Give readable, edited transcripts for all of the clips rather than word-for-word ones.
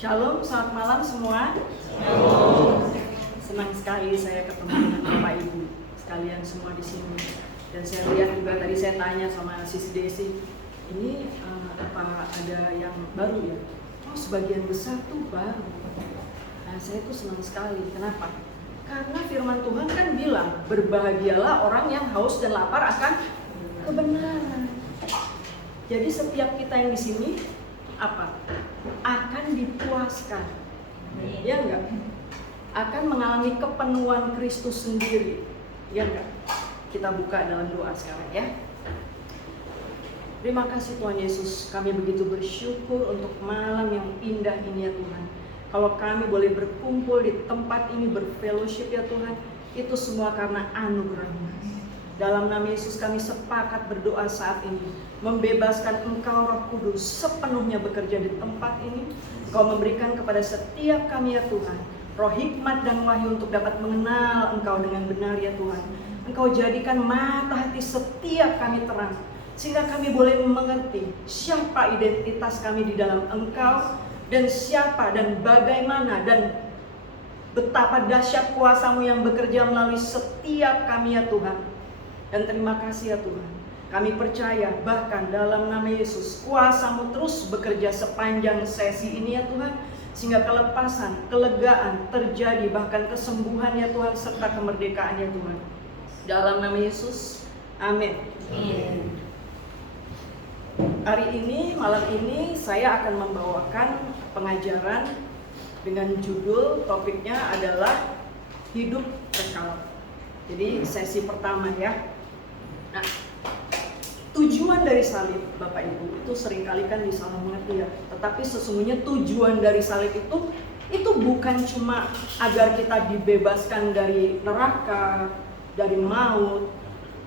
Shalom, selamat malam semua. Shalom. Senang sekali saya ketemu dengan Bapak Ibu sekalian semua di sini. Dan saya lihat juga tadi saya tanya sama Sis Desi, ini apa ada yang baru ya? Oh, sebagian besar tuh baru. Nah, saya tuh senang sekali. Kenapa? Karena firman Tuhan kan bilang, berbahagialah orang yang haus dan lapar akan kebenaran. Jadi setiap kita yang di sini apa? Akan dipuaskan. Ya enggak? Akan mengalami kepenuhan Kristus sendiri. Ya enggak? Kita buka dalam doa sekarang ya. Terima kasih Tuhan Yesus, kami begitu bersyukur untuk malam yang indah ini ya Tuhan. Kalau kami boleh berkumpul di tempat ini berfellowship ya Tuhan, itu semua karena anugerah-Mu. Dalam nama Yesus kami sepakat berdoa saat ini, membebaskan Engkau Roh Kudus sepenuhnya bekerja di tempat ini. Engkau memberikan kepada setiap kami ya Tuhan, roh hikmat dan wahyu untuk dapat mengenal Engkau dengan benar ya Tuhan. Engkau jadikan mata hati setiap kami terang, sehingga kami boleh mengerti siapa identitas kami di dalam Engkau, dan siapa dan bagaimana dan betapa dahsyat kuasa-Mu yang bekerja melalui setiap kami ya Tuhan. Dan terima kasih ya Tuhan, kami percaya bahkan dalam nama Yesus kuasa-Mu terus bekerja sepanjang sesi ini ya Tuhan, sehingga kelepasan, kelegaan terjadi, bahkan kesembuhan ya Tuhan, serta kemerdekaan ya Tuhan. Dalam nama Yesus, amin. Amin. Hari ini, malam ini saya akan membawakan pengajaran dengan judul, topiknya adalah hidup kekal. Jadi sesi pertama ya. Nah, tujuan dari salib Bapak Ibu itu seringkali kan disalah mengerti ya. Tetapi sesungguhnya tujuan dari salib itu bukan cuma agar kita dibebaskan dari neraka, dari maut,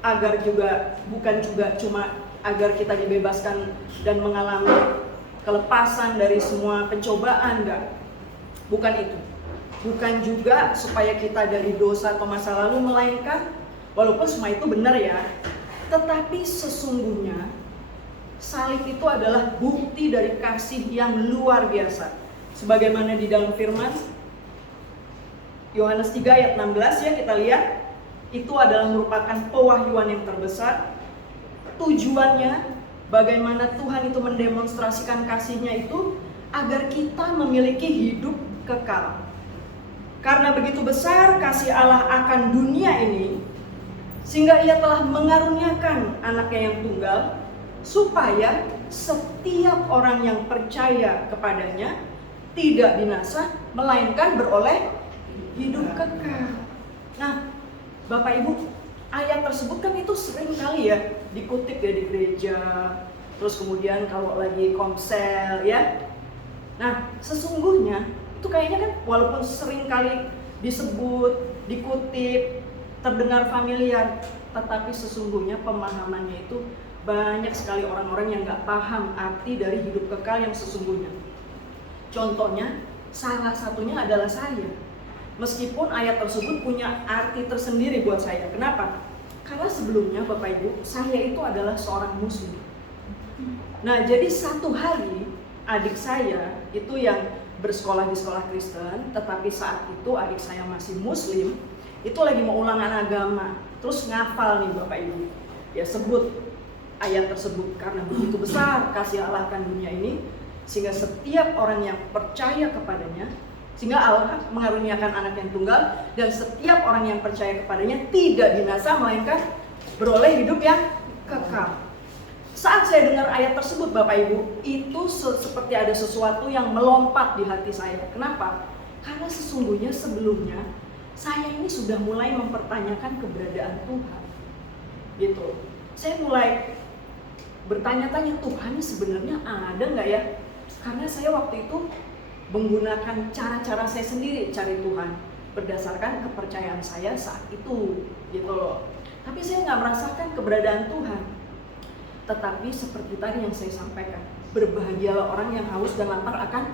agar juga bukan juga cuma agar kita dibebaskan dan mengalami kelepasan dari semua pencobaan, enggak. Bukan itu. Bukan juga supaya kita dari dosa atau masa lalu, melainkan walaupun semua itu benar ya, tetapi sesungguhnya salib itu adalah bukti dari kasih yang luar biasa. Sebagaimana di dalam firman Yohanes 3 ayat 16 ya, kita lihat, itu adalah merupakan pewahyuan yang terbesar. Tujuannya bagaimana Tuhan itu mendemonstrasikan kasih-Nya itu agar kita memiliki hidup kekal. Karena begitu besar kasih Allah akan dunia ini, sehingga Ia telah mengaruniakan Anaknya yang tunggal, supaya setiap orang yang percaya kepadanya tidak binasa, melainkan beroleh hidup kekal. Nah, Bapak Ibu, ayat tersebut kan itu sering kali ya dikutip ya di gereja, terus kemudian kalau lagi komsel ya. Nah, sesungguhnya itu kayaknya kan walaupun sering kali disebut, dikutip, terdengar familiar, tetapi sesungguhnya pemahamannya itu banyak sekali orang-orang yang gak paham arti dari hidup kekal yang sesungguhnya. Contohnya, salah satunya adalah saya. Meskipun ayat tersebut punya arti tersendiri buat saya. Kenapa? Karena sebelumnya Bapak Ibu, saya itu adalah seorang muslim. Nah, jadi satu hari adik saya itu yang bersekolah di sekolah Kristen, tetapi saat itu adik saya masih muslim, itu lagi mau ulangan agama, terus ngafal nih Bapak Ibu. Ya sebut ayat tersebut, karena begitu besar kasih Allah akan dunia ini, sehingga setiap orang yang percaya kepadanya, sehingga Allah mengaruniakan Anak yang tunggal, dan setiap orang yang percaya kepadanya tidak binasa, melainkan beroleh hidup yang kekal. Saat saya dengar ayat tersebut Bapak Ibu, itu seperti ada sesuatu yang melompat di hati saya. Kenapa? Karena sesungguhnya sebelumnya saya ini sudah mulai mempertanyakan keberadaan Tuhan. Gitu. Saya mulai bertanya-tanya, Tuhan sebenarnya ada nggak ya? Karena saya waktu itu menggunakan cara-cara saya sendiri cari Tuhan berdasarkan kepercayaan saya saat itu, gitu loh. Tapi saya nggak merasakan keberadaan Tuhan. Tetapi seperti tadi yang saya sampaikan, berbahagialah orang yang haus dan lapar akan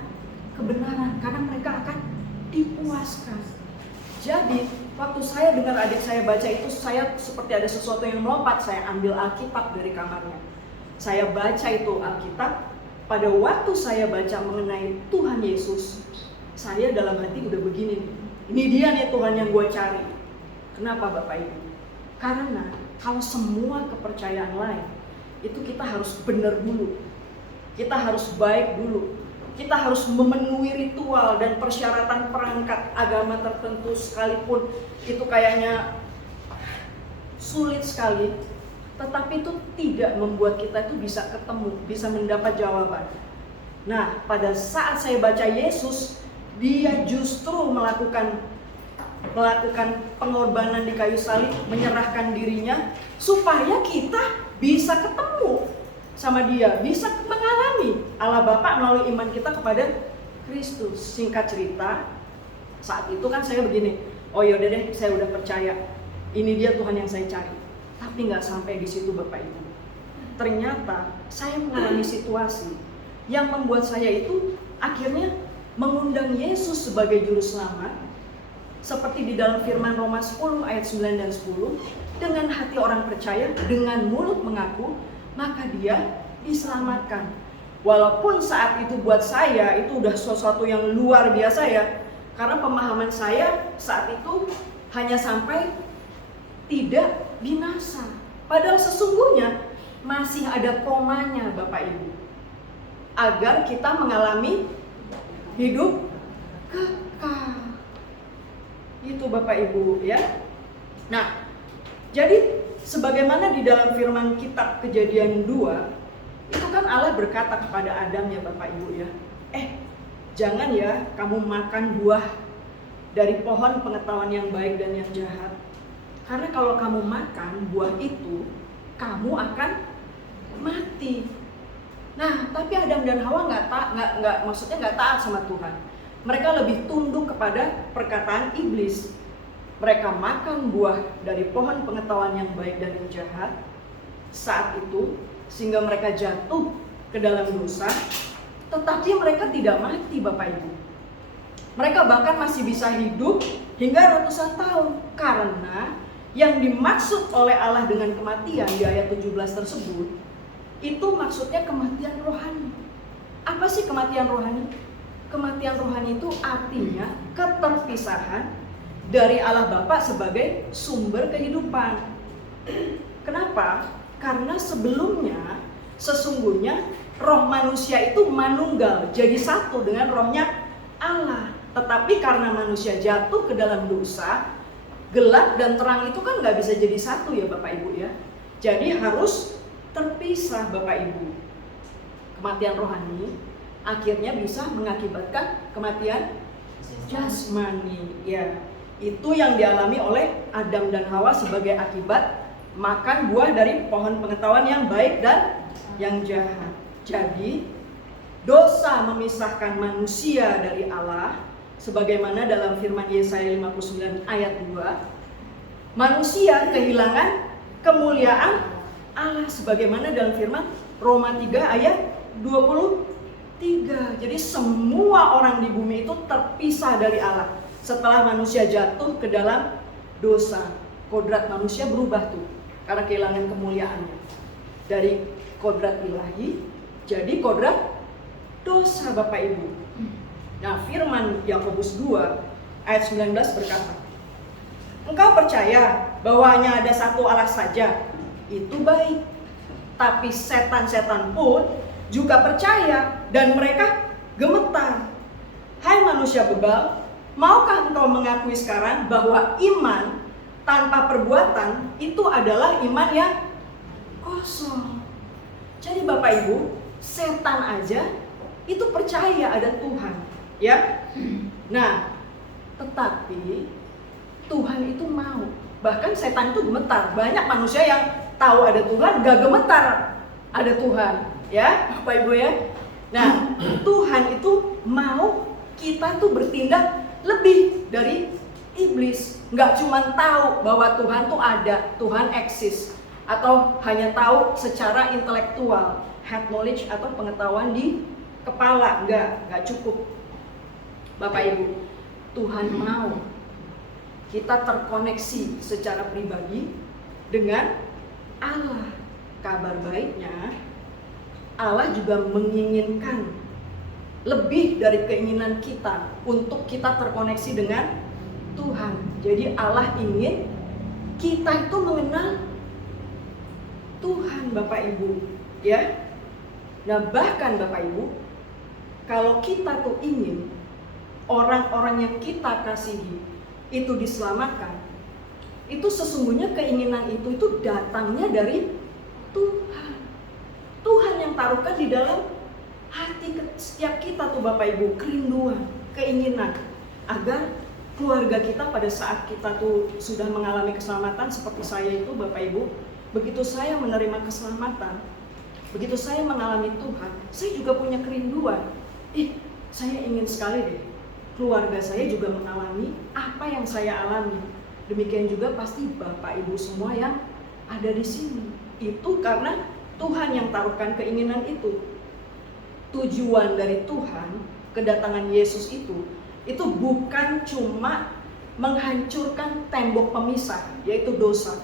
kebenaran, karena mereka akan dipuaskan. Jadi waktu saya dengar adik saya baca itu, saya seperti ada sesuatu yang melompat. Saya ambil Alkitab dari kamarnya, saya baca itu Alkitab, pada waktu saya baca mengenai Tuhan Yesus, saya dalam hati udah begini nih. Ini dia nih Tuhan yang gue cari. Kenapa Bapak Ibu? Karena kalau semua kepercayaan lain itu kita harus benar dulu, kita harus baik dulu, kita harus memenuhi ritual dan persyaratan perangkat agama tertentu, sekalipun itu kayaknya sulit sekali, tetapi itu tidak membuat kita itu bisa ketemu, bisa mendapat jawaban. Nah, pada saat saya baca Yesus, dia justru melakukan pengorbanan di kayu salib, menyerahkan dirinya supaya kita bisa ketemu sama dia, bisa mengalami Allah Bapa melalui iman kita kepada Kristus. Singkat cerita, saat itu kan saya begini, oh yaudah deh, saya udah percaya, ini dia Tuhan yang saya cari. Tapi nggak sampai di situ Bapak Ibu. Ternyata saya mengalami situasi yang membuat saya itu akhirnya mengundang Yesus sebagai juru selamat. Seperti di dalam firman Roma 10 ayat 9 dan 10, dengan hati orang percaya, dengan mulut mengaku, maka dia diselamatkan. Walaupun saat itu buat saya itu udah sesuatu yang luar biasa ya, karena pemahaman saya saat itu hanya sampai tidak binasa. Padahal sesungguhnya masih ada komanya Bapak Ibu, agar kita mengalami hidup kekal. Itu Bapak Ibu ya. Nah, jadi sebagaimana di dalam firman kitab Kejadian 2, itu kan Allah berkata kepada Adam ya Bapak Ibu ya, jangan ya kamu makan buah dari pohon pengetahuan yang baik dan yang jahat. Karena kalau kamu makan buah itu, kamu akan mati. Nah, tapi Adam dan Hawa nggak taat sama Tuhan. Mereka lebih tunduk kepada perkataan iblis. Mereka makan buah dari pohon pengetahuan yang baik dan yang jahat saat itu, sehingga mereka jatuh ke dalam dosa. Tetapi mereka tidak mati Bapak Ibu. Mereka bahkan masih bisa hidup hingga ratusan tahun. Karena yang dimaksud oleh Allah dengan kematian di ayat 17 tersebut, itu maksudnya kematian rohani. Apa sih kematian rohani? Kematian rohani itu artinya keterpisahan dari Allah Bapa sebagai sumber kehidupan. Kenapa? Karena sebelumnya sesungguhnya roh manusia itu manunggal, jadi satu dengan rohnya Allah. Tetapi karena manusia jatuh ke dalam dosa, gelap dan terang itu kan nggak bisa jadi satu ya Bapak Ibu ya. Jadi harus terpisah Bapak Ibu. Kematian rohani akhirnya bisa mengakibatkan kematian jasmani ya. Itu yang dialami oleh Adam dan Hawa sebagai akibat makan buah dari pohon pengetahuan yang baik dan yang jahat. Jadi dosa memisahkan manusia dari Allah, sebagaimana dalam firman Yesaya 59 ayat 2. Manusia kehilangan kemuliaan Allah, sebagaimana dalam firman Roma 3 ayat 23. Jadi semua orang di bumi itu terpisah dari Allah. Setelah manusia jatuh ke dalam dosa, kodrat manusia berubah tuh, karena kehilangan kemuliaannya. Dari kodrat ilahi jadi kodrat dosa Bapak Ibu. Nah, firman Yakobus 2 ayat 19 berkata, engkau percaya bahwa hanya ada satu Allah saja, itu baik. Tapi setan-setan pun juga percaya dan mereka gemetar. Hai manusia bebal, maukah engkau mengakui sekarang bahwa iman tanpa perbuatan itu adalah iman yang kosong. Jadi Bapak Ibu, setan aja itu percaya ada Tuhan, ya. Nah, tetapi Tuhan itu mau. Bahkan setan itu gemetar. Banyak manusia yang tahu ada Tuhan, gak gemetar ada Tuhan, ya Bapak Ibu ya. Nah, Tuhan itu mau kita tuh bertindak lebih dari iblis. Gak cuma tahu bahwa Tuhan tuh ada, Tuhan eksis, atau hanya tahu secara intelektual, head knowledge atau pengetahuan di kepala. Gak cukup Bapak Ibu. Tuhan mau kita terkoneksi secara pribadi dengan Allah. Kabar baiknya, Allah juga menginginkan lebih dari keinginan kita untuk kita terkoneksi dengan Tuhan. Jadi Allah ingin kita itu mengenal Tuhan, Bapak Ibu, ya. Nah, bahkan Bapak Ibu, kalau kita tuh ingin orang-orang yang kita kasihi itu diselamatkan, itu sesungguhnya keinginan itu datangnya dari Tuhan. Tuhan yang taruhkan di dalam hati setiap kita tuh Bapak Ibu, kerinduan, keinginan agar keluarga kita pada saat kita tuh sudah mengalami keselamatan seperti saya itu Bapak Ibu, begitu saya menerima keselamatan, begitu saya mengalami Tuhan, saya juga punya kerinduan. Saya ingin sekali deh keluarga saya juga mengalami apa yang saya alami. Demikian juga pasti Bapak Ibu semua yang ada di sini. Itu karena Tuhan yang taruhkan keinginan itu. Tujuan dari Tuhan, kedatangan Yesus itu bukan cuma menghancurkan tembok pemisah, yaitu dosa,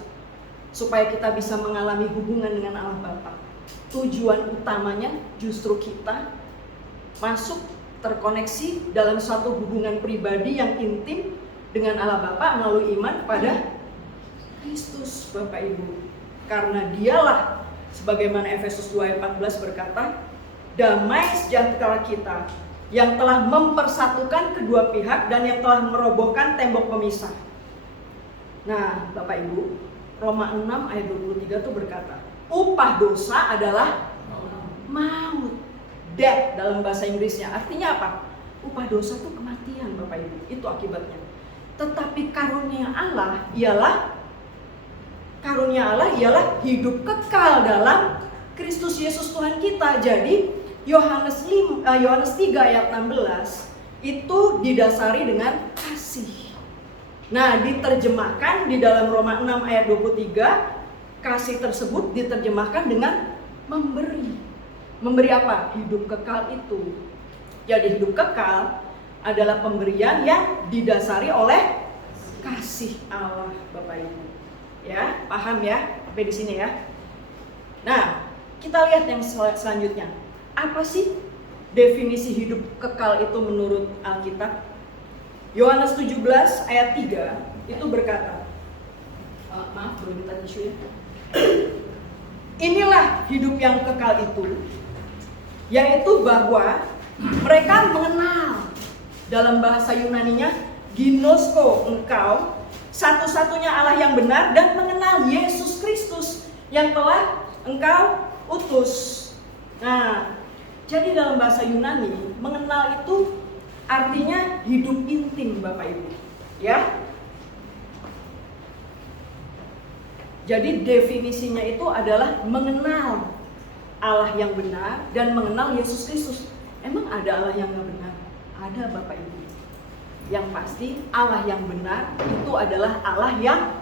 supaya kita bisa mengalami hubungan dengan Allah Bapa. Tujuan utamanya justru kita masuk terkoneksi dalam satu hubungan pribadi yang intim dengan Allah Bapa melalui iman pada Kristus, Bapak Ibu. Karena dialah, sebagaimana Efesus 2 ayat 14 berkata, damai sejahtera kita yang telah mempersatukan kedua pihak dan yang telah merobohkan tembok pemisah. Nah, Bapak Ibu, Roma 6 ayat 23 itu berkata, upah dosa adalah maut, death dalam bahasa Inggrisnya. Artinya apa? Upah dosa itu kematian, Bapak Ibu. Itu akibatnya. Tetapi karunia Allah ialah hidup kekal dalam Kristus Yesus Tuhan kita. Jadi Yohanes 3 ayat 16 itu didasari dengan kasih. Nah, diterjemahkan di dalam Roma 6 ayat 23, kasih tersebut diterjemahkan dengan memberi. Memberi apa? Hidup kekal itu. Jadi hidup kekal adalah pemberian yang didasari oleh kasih Allah, Bapak Ibu. Ya, paham ya? Sampai di sini ya. Nah, kita lihat yang selanjutnya. Apa sih definisi hidup kekal itu menurut Alkitab? Yohanes 17 ayat 3 itu berkata, maaf, boleh minta tisu ya. Inilah hidup yang kekal itu, yaitu bahwa mereka mengenal, dalam bahasa Yunaninya ginosko, engkau satu-satunya Allah yang benar, dan mengenal Yesus Kristus yang telah engkau utus. Nah, jadi dalam bahasa Yunani, mengenal itu artinya hidup intim, Bapak Ibu. Ya. Jadi definisinya itu adalah mengenal Allah yang benar dan mengenal Yesus Kristus. Emang ada Allah yang gak benar? Ada, Bapak Ibu. Yang pasti Allah yang benar itu adalah Allah yang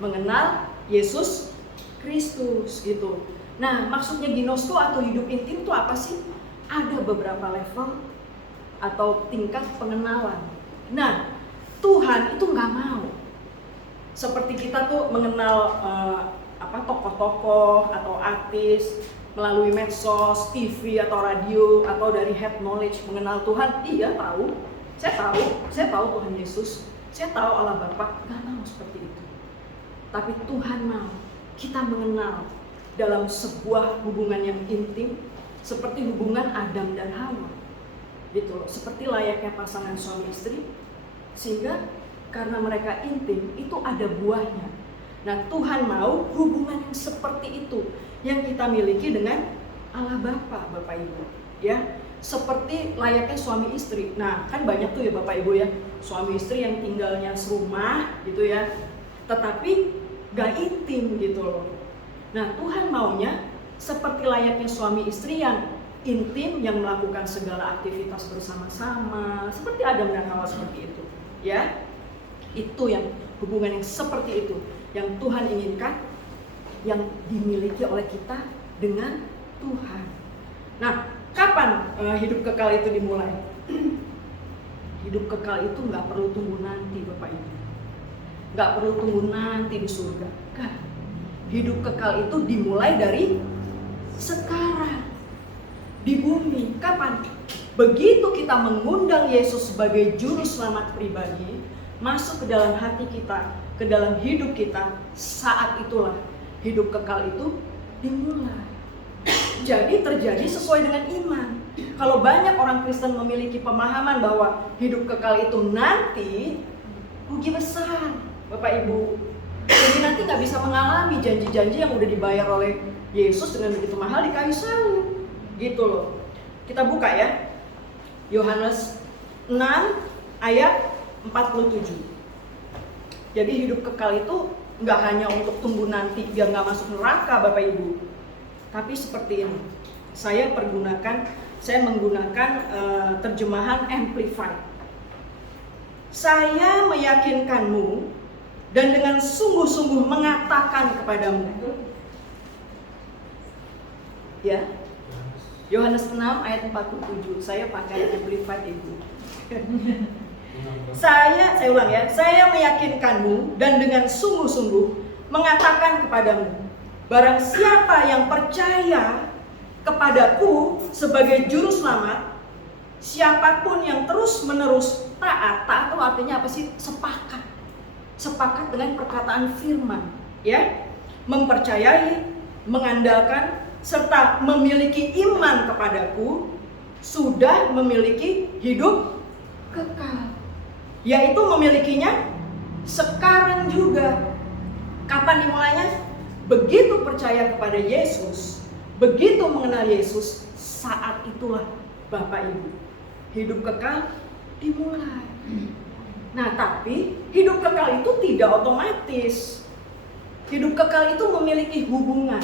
mengenal Yesus Kristus gitu. Nah, maksudnya ginosko atau hidup intim itu apa sih? Ada beberapa level atau tingkat pengenalan. Nah, Tuhan itu nggak mau seperti kita tuh mengenal tokoh-tokoh atau artis melalui medsos, TV atau radio atau dari head knowledge mengenal Tuhan. Iya, tahu. Saya tahu Tuhan Yesus. Saya tahu Allah Bapa. Nggak mau seperti itu. Tapi Tuhan mau kita mengenal dalam sebuah hubungan yang intim, seperti hubungan Adam dan Hawa, gitu, seperti layaknya pasangan suami istri, sehingga karena mereka intim itu ada buahnya. Nah, Tuhan mau hubungan yang seperti itu yang kita miliki dengan Allah Bapa, Bapak Ibu, ya, seperti layaknya suami istri. Nah, kan banyak tuh ya Bapak Ibu ya, suami istri yang tinggalnya serumah, gitu ya, tetapi gak intim gitu loh. Nah, Tuhan maunya seperti layaknya suami istri yang intim, yang melakukan segala aktivitas bersama-sama, seperti Adam dan Hawa seperti itu, ya. Itu yang hubungan yang seperti itu yang Tuhan inginkan, yang dimiliki oleh kita dengan Tuhan. Nah, kapan hidup kekal itu dimulai? Hidup kekal itu nggak perlu tunggu nanti, Bapak Ibu. Nggak perlu tunggu nanti di surga. Kan? Hidup kekal itu dimulai dari sekarang. di bumi. Kapan? Begitu kita mengundang Yesus sebagai juru selamat pribadi masuk ke dalam hati kita, ke dalam hidup kita, saat itulah hidup kekal itu dimulai. Jadi terjadi sesuai dengan iman. Kalau banyak orang Kristen memiliki pemahaman bahwa hidup kekal itu nanti, rugi besar Bapak Ibu. Jadi nanti gak bisa mengalami janji-janji yang udah dibayar oleh Yesus dengan begitu mahal di kayu salib. Gitu loh. Kita buka ya, Yohanes 6 ayat 47. Jadi hidup kekal itu nggak hanya untuk tunggu nanti biar nggak masuk neraka Bapak Ibu, tapi seperti ini. Saya menggunakan terjemahan Amplified. Saya meyakinkanmu dan dengan sungguh-sungguh mengatakan kepadamu. Ya, Yohanes 6 ayat 47. Saya pakai Amplified Ibu. Saya ulang ya. Saya meyakinkanmu dan dengan sungguh-sungguh mengatakan kepadamu, barang siapa yang percaya kepadaku sebagai juru selamat, siapapun yang terus-menerus taat itu artinya apa sih? Sepakat dengan perkataan firman, ya, mempercayai, mengandalkan, serta memiliki iman kepadaku, sudah memiliki hidup kekal. Yaitu memilikinya sekarang juga. Kapan dimulainya? Begitu percaya kepada Yesus, begitu mengenal Yesus, saat itulah Bapak Ibu, hidup kekal dimulai. Nah, tapi hidup kekal itu tidak otomatis. Hidup kekal itu memiliki hubungan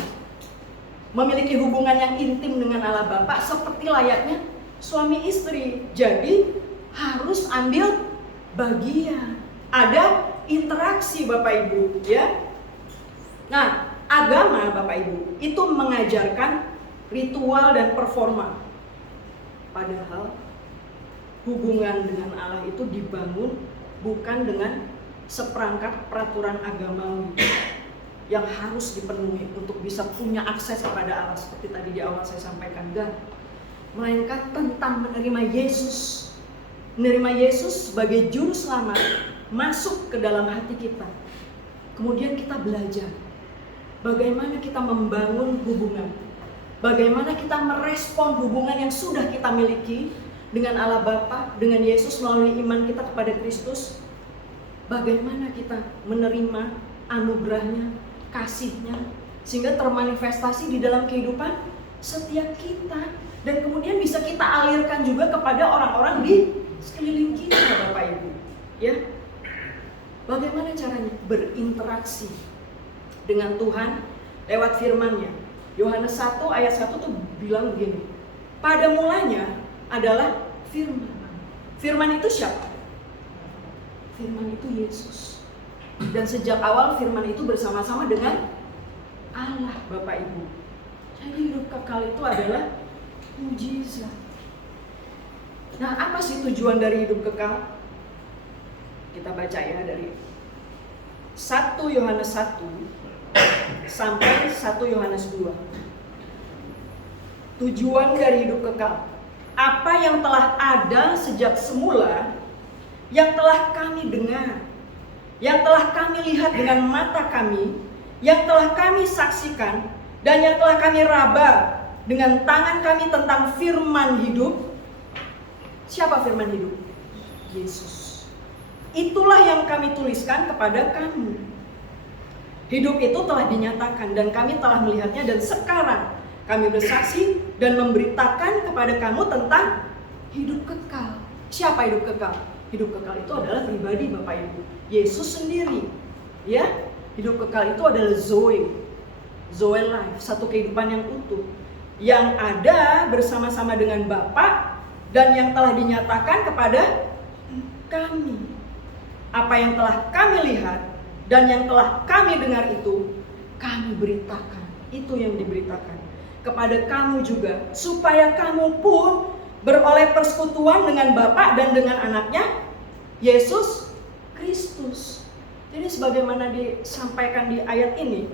yang intim dengan Allah Bapa, seperti layaknya suami istri. Jadi harus ambil bagian, ada interaksi Bapak Ibu, ya. Nah, agama Bapak Ibu itu mengajarkan ritual dan performa. Padahal hubungan dengan Allah itu dibangun bukan dengan seperangkat peraturan agama yang harus dipenuhi untuk bisa punya akses kepada Allah seperti tadi di awal saya sampaikan, dan melainkan tentang menerima Yesus. Menerima Yesus sebagai juru selamat masuk ke dalam hati kita. Kemudian kita belajar bagaimana kita membangun hubungan, bagaimana kita merespon hubungan yang sudah kita miliki dengan Allah Bapa, dengan Yesus melalui iman kita kepada Kristus. Bagaimana kita menerima anugerahnya, kasihnya, sehingga termanifestasi di dalam kehidupan setiap kita, dan kemudian bisa kita alirkan juga kepada orang-orang di sekeliling kita Bapak Ibu, ya. Bagaimana caranya? Berinteraksi dengan Tuhan lewat firman-Nya. Yohanes 1 ayat 1 tuh bilang begini, pada mulanya adalah firman. Firman itu siapa? Firman itu Yesus. Dan sejak awal firman itu bersama-sama dengan Allah Bapak Ibu. Jadi hidup kekal itu adalah mujizat. Nah, apa sih tujuan dari hidup kekal? Kita baca ya dari 1 Yohanes 1 sampai 1 Yohanes 2. Tujuan dari hidup kekal, apa yang telah ada sejak semula, yang telah kami dengar, yang telah kami lihat dengan mata kami, yang telah kami saksikan, dan yang telah kami raba dengan tangan kami tentang firman hidup. Siapa firman hidup? Yesus. Itulah yang kami tuliskan kepada kamu. Hidup itu telah dinyatakan dan kami telah melihatnya, dan sekarang kami bersaksi dan memberitakan kepada kamu tentang hidup kekal. Siapa hidup kekal? Hidup kekal itu adalah pribadi Bapak Ibu, Yesus sendiri. Ya, hidup kekal itu adalah Zoe life, satu kehidupan yang utuh, yang ada bersama-sama dengan Bapa dan yang telah dinyatakan kepada kami. Apa yang telah kami lihat dan yang telah kami dengar itu kami beritakan. Itu yang diberitakan kepada kamu juga, supaya kamu pun beroleh persekutuan dengan Bapa dan dengan anaknya Yesus Kristus. Jadi sebagaimana disampaikan di ayat ini,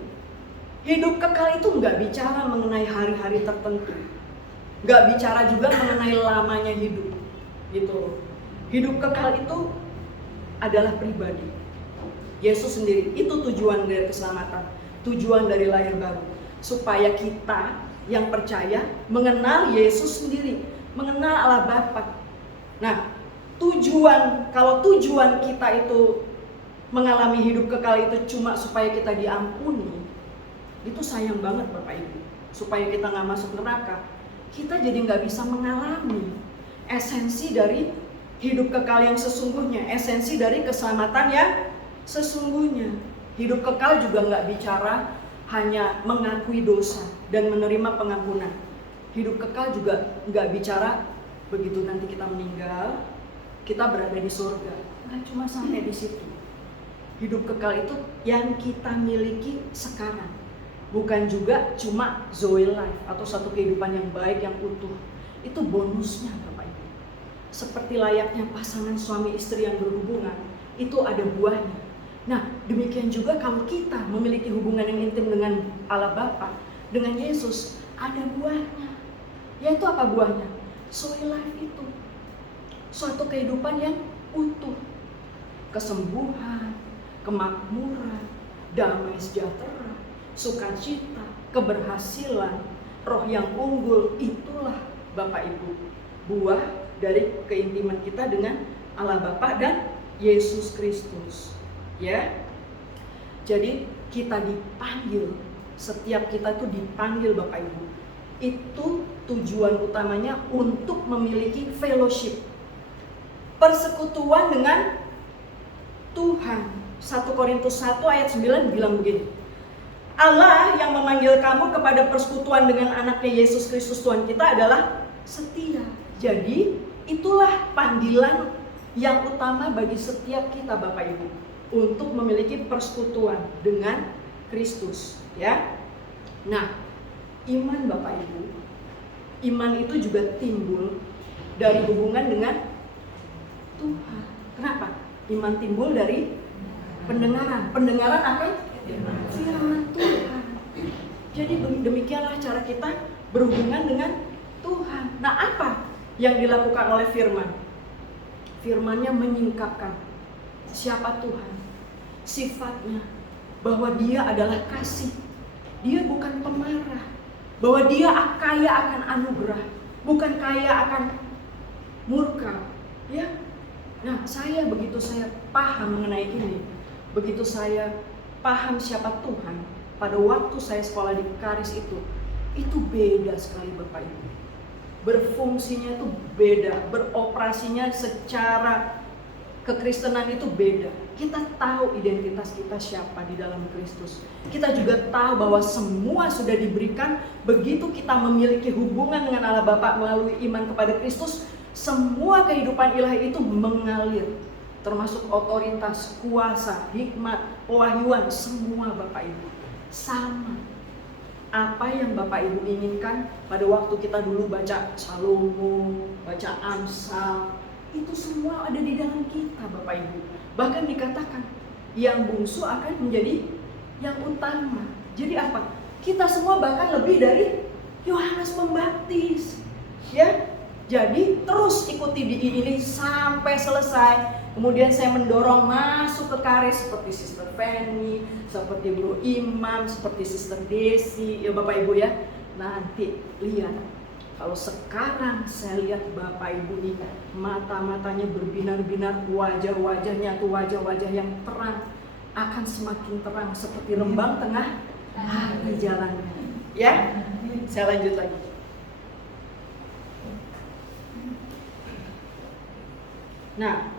hidup kekal itu nggak bicara mengenai hari-hari tertentu. nggak bicara juga mengenai lamanya hidup, gitu. Hidup kekal itu adalah pribadi. Yesus sendiri, itu tujuan dari keselamatan, tujuan dari lahir baru. Supaya kita yang percaya mengenal Yesus sendiri, mengenal Allah Bapa. Nah, kalau tujuan kita itu mengalami hidup kekal itu cuma supaya kita diampuni, itu sayang banget Bapak Ibu. Supaya kita nggak masuk neraka, kita jadi nggak bisa mengalami esensi dari hidup kekal yang sesungguhnya, esensi dari keselamatan yang sesungguhnya. Hidup kekal juga nggak bicara hanya mengakui dosa dan menerima pengampunan. Hidup kekal juga nggak bicara begitu nanti kita meninggal, kita berada di surga. Nggak cuma sampai di situ. Hidup kekal itu yang kita miliki sekarang. Bukan juga cuma Zoe life atau satu kehidupan yang baik, yang utuh. Itu bonusnya Bapak Ibu. Seperti layaknya pasangan suami istri yang berhubungan, itu ada buahnya. Nah, demikian juga kalau kita memiliki hubungan yang intim dengan Allah Bapa, dengan Yesus, ada buahnya. Yaitu apa buahnya? Zoe life itu. Suatu kehidupan yang utuh. Kesembuhan, kemakmuran, damai sejahtera, sukacita, keberhasilan, roh yang unggul, itulah Bapak Ibu buah dari keintiman kita dengan Allah Bapa dan Yesus Kristus. Ya. Jadi kita dipanggil, setiap kita tuh dipanggil Bapak Ibu. Itu tujuan utamanya untuk memiliki fellowship, persekutuan dengan Tuhan. 1 Korintus 1 ayat 9 bilang begini. Allah yang memanggil kamu kepada persekutuan dengan anaknya Yesus Kristus Tuhan kita adalah setia. Jadi itulah panggilan yang utama bagi setiap kita Bapak Ibu, untuk memiliki persekutuan dengan Kristus, ya. Nah, iman Bapak Ibu, iman itu juga timbul dari hubungan dengan Tuhan. Kenapa? Iman timbul dari pendengaran akan firman Tuhan. Jadi demikianlah cara kita berhubungan dengan Tuhan. Nah, apa yang dilakukan oleh firman? Firman-Nya menyingkapkan siapa Tuhan, sifatnya, bahwa Dia adalah kasih, Dia bukan pemarah, bahwa Dia kaya akan anugerah, bukan kaya akan murka, ya. Nah, begitu saya paham mengenai ini, begitu saya paham siapa Tuhan, pada waktu saya sekolah di Karis itu beda sekali Bapak Ibu. Berfungsinya itu beda, beroperasinya secara kekristenan itu beda. Kita tahu identitas kita siapa di dalam Kristus. Kita juga tahu bahwa semua sudah diberikan begitu kita memiliki hubungan dengan Allah Bapa melalui iman kepada Kristus. Semua kehidupan ilahi itu mengalir, termasuk otoritas, kuasa, hikmat, pewahyuan, semua Bapak Ibu sama. Apa yang Bapak Ibu inginkan pada waktu kita dulu baca Salomo, baca Amsal, itu semua ada di dalam kita Bapak Ibu. Bahkan dikatakan yang bungsu akan menjadi yang utama. Jadi apa? Kita semua bahkan lebih dari Yohanes Pembaptis. Ya. Jadi terus ikuti di ini sampai selesai. Kemudian saya mendorong masuk ke Karis seperti Sister Fanny, seperti Bro Imam, seperti Sister Desi, ya Bapak Ibu ya. Nanti lihat, kalau sekarang saya lihat Bapak Ibu ini mata-matanya berbinar-binar, wajah-wajahnya tuh wajah-wajah yang terang, akan semakin terang seperti rembang tengah hari jalannya. Ya, saya lanjut lagi. Nah,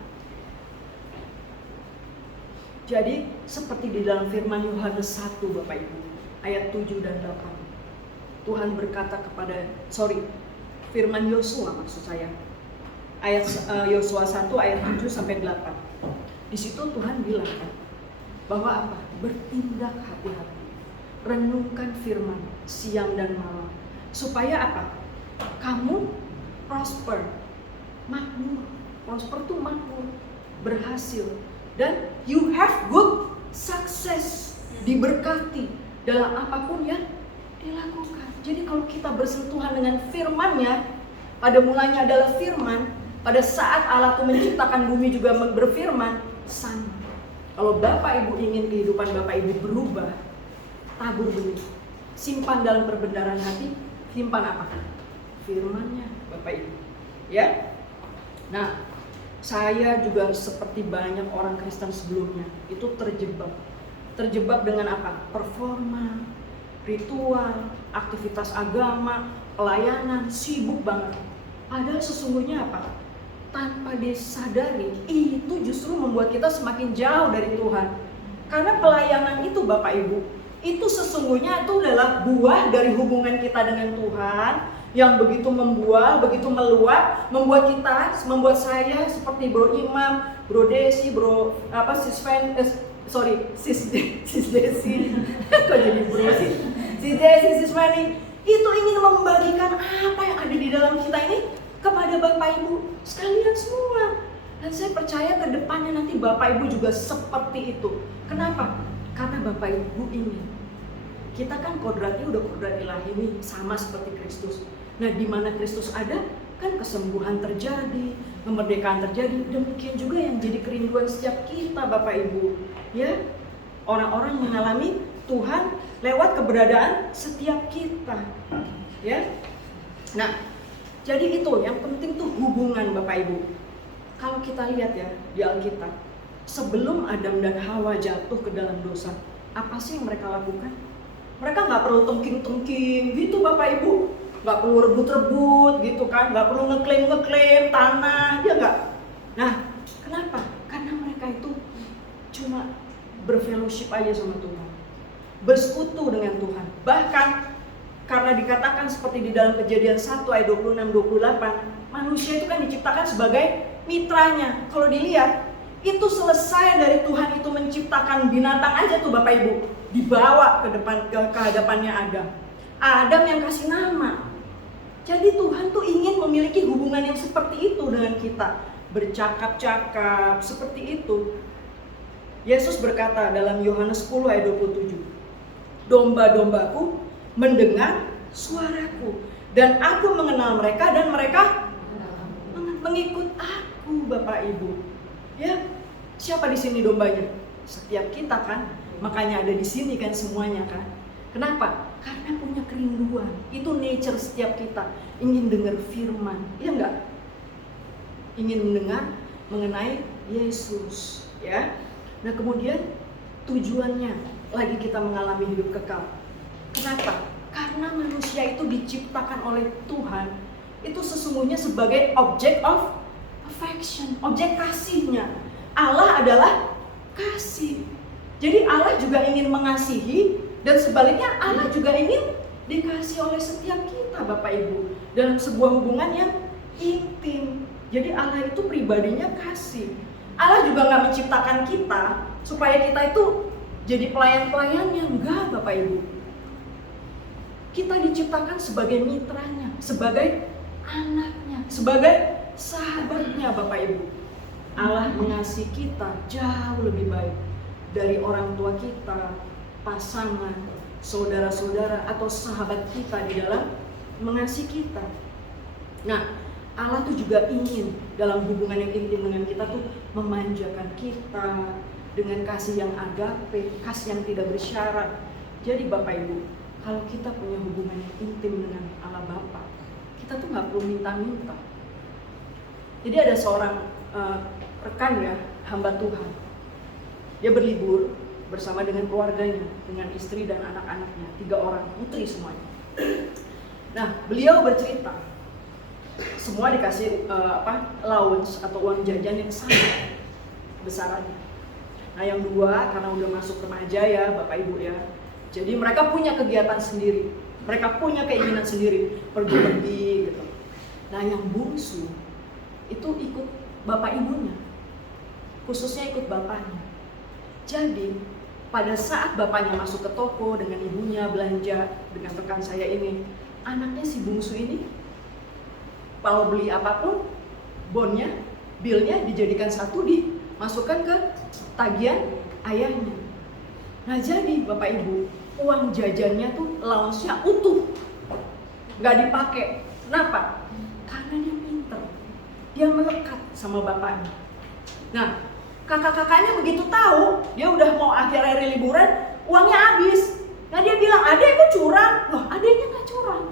jadi seperti di dalam firman Yohanes 1 Bapak Ibu, ayat 7 dan 8. Tuhan berkata firman Yosua maksud saya. Ayat Yosua 1 ayat 7 sampai 8. Di situ Tuhan bilang bahwa apa? Bertindak hati-hati. Renungkan firman siang dan malam. Supaya apa? Kamu prosper, makmur. Prosper itu makmur, berhasil, dan you have good success, diberkati dalam apapun yang dilakukan. Jadi kalau kita bersentuhan dengan firman-Nya, pada mulanya adalah firman, pada saat Allah tuh menciptakan bumi juga berfirman, sama. Kalau Bapak Ibu ingin kehidupan Bapak Ibu berubah, tabur benih, simpan dalam perbendaharaan hati, simpan apa? Firman-Nya Bapak Ibu. Ya. Nah, saya juga seperti banyak orang Kristen sebelumnya, itu terjebak dengan apa? Performa, ritual, aktivitas agama, pelayanan, sibuk banget. Padahal sesungguhnya apa? Tanpa disadari, itu justru membuat kita semakin jauh dari Tuhan. Karena pelayanan itu Bapak Ibu, itu sesungguhnya itu adalah buah dari hubungan kita dengan Tuhan yang begitu membuah, begitu meluap, membuat saya seperti Bro Imam, Bro Desi, Sis Desi, kok jadi Bro sih? Sis Desi, Sis Mani, itu ingin membagikan apa yang ada di dalam kita ini kepada Bapak Ibu sekalian semua. Dan saya percaya ke depannya nanti Bapak Ibu juga seperti itu. Kenapa? Karena Bapak Ibu ingin. Kita kan kodratnya udah kodrat ilahi nih, sama seperti Kristus. Nah, di mana Kristus ada, kan kesembuhan terjadi, kemerdekaan terjadi. Demikian juga yang jadi kerinduan setiap kita Bapak Ibu. Ya, orang-orang mengalami Tuhan lewat keberadaan setiap kita. Ya. Nah, jadi itu yang penting tuh hubungan Bapak Ibu. Kalau kita lihat ya di Alkitab, sebelum Adam dan Hawa jatuh ke dalam dosa, apa sih yang mereka lakukan? Mereka nggak perlu tengking-tengking gitu Bapak Ibu, nggak perlu rebut-rebut gitu kan, nggak perlu ngeklaim tanah, ya nggak? Nah, kenapa? Karena mereka itu cuma berfellowship aja sama Tuhan, bersekutu dengan Tuhan. Bahkan karena dikatakan seperti di dalam Kejadian 1 ayat 26-28, manusia itu kan diciptakan sebagai mitranya. Kalau dilihat, itu selesai dari Tuhan itu menciptakan binatang aja tuh Bapak Ibu, dibawa ke hadapannya Adam. Adam yang kasih nama. Jadi Tuhan tuh ingin memiliki hubungan yang seperti itu dengan kita, bercakap-cakap seperti itu. Yesus berkata dalam Yohanes 10 ayat 27, domba-dombaku mendengar suaraku, dan aku mengenal mereka dan mereka mengikut aku Bapak Ibu. Ya, siapa di sini dombanya? Setiap kita kan, makanya ada di sini kan semuanya kan. Kenapa? Karena punya kerinduan. Itu nature setiap kita, ingin dengar firman, ya enggak? Ingin mendengar mengenai Yesus, ya. Nah kemudian tujuannya lagi kita mengalami hidup kekal. Kenapa? Karena manusia itu diciptakan oleh Tuhan itu sesungguhnya sebagai object of affection, objek kasihnya. Allah adalah kasih. Jadi Allah juga ingin mengasihi, dan sebaliknya Allah juga ingin dikasih oleh setiap kita Bapak Ibu dalam sebuah hubungan yang intim. Jadi Allah itu pribadinya kasih. Allah juga nggak menciptakan kita supaya kita itu jadi pelayan-pelayannya, enggak Bapak Ibu. Kita diciptakan sebagai mitranya, sebagai anaknya, sebagai sahabatnya Bapak Ibu. Allah mengasihi kita jauh lebih baik dari orang tua kita, pasangan, saudara-saudara atau sahabat kita di dalam mengasihi kita. Nah, Allah tuh juga ingin dalam hubungan yang intim dengan kita tuh memanjakan kita dengan kasih yang agape, kasih yang tidak bersyarat. Jadi Bapak Ibu, kalau kita punya hubungan yang intim dengan Allah Bapa, kita tuh nggak perlu minta-minta. Jadi ada seorang rekan ya, hamba Tuhan. Dia berlibur bersama dengan keluarganya, dengan istri dan anak-anaknya, 3 orang, putri semuanya. Nah, beliau bercerita, semua dikasih allowance atau uang jajan yang sama besarannya. Nah, yang 2 karena udah masuk remaja ya, Bapak Ibu ya. Jadi mereka punya kegiatan sendiri, mereka punya keinginan sendiri, pergi gitu. Nah, yang bungsu itu ikut bapak ibunya, khususnya ikut bapaknya. Jadi pada saat bapaknya masuk ke toko dengan ibunya belanja dengan rekan saya ini, anaknya si bungsu ini kalau beli apapun, bonnya, bilnya dijadikan satu, dimasukkan ke tagihan ayahnya. Nah jadi Bapak Ibu, uang jajannya tuh allowance-nya utuh, nggak dipakai. Kenapa? Karena dia pinter, dia melekat sama bapaknya. Nah, kakak-kakaknya begitu tahu dia udah mau akhir hari liburan, uangnya habis. Nah dia bilang, adek kok curang? Loh, adeknya nggak curang,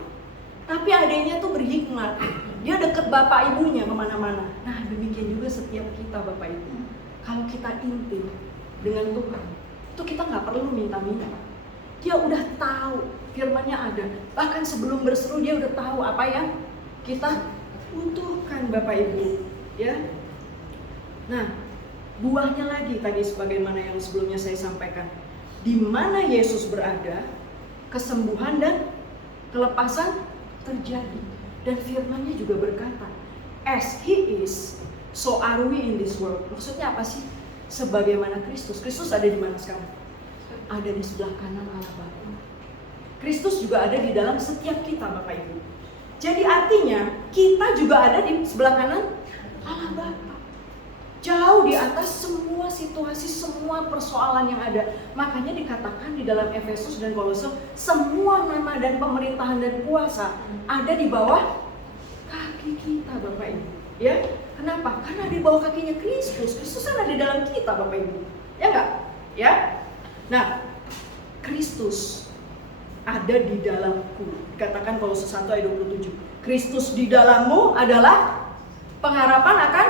tapi adeknya tuh berhikmat. Dia deket bapak ibunya kemana-mana. Nah demikian juga setiap kita bapak ibu. Kalau kita intim dengan Tuhan, itu kita nggak perlu minta-minta. Dia udah tahu, firman-Nya ada. Bahkan sebelum berseru dia udah tahu apa yang kita butuhkan bapak ibu, ya. Nah, buahnya lagi tadi sebagaimana yang sebelumnya saya sampaikan. Di mana Yesus berada, kesembuhan dan kelepasan terjadi. Dan firman-Nya juga berkata, as He is, so are we in this world. Maksudnya apa sih? Sebagaimana Kristus. Kristus ada di mana sekarang? Ada di sebelah kanan Allah Bapa. Kristus juga ada di dalam setiap kita Bapak Ibu. Jadi artinya kita juga ada di sebelah kanan Allah Bapa. Jauh di atas semua situasi, semua persoalan yang ada. Makanya dikatakan di dalam Efesus dan Kolose, semua nama dan pemerintahan dan kuasa ada di bawah kaki kita Bapak Ibu. Ya, kenapa? Karena di bawah kakinya Kristus. Kristus ada di dalam kita Bapak Ibu. Ya enggak? Ya. Nah, Kristus ada di dalamku. Dikatakan Kolose 1 ayat 27. Kristus di dalammu adalah pengharapan akan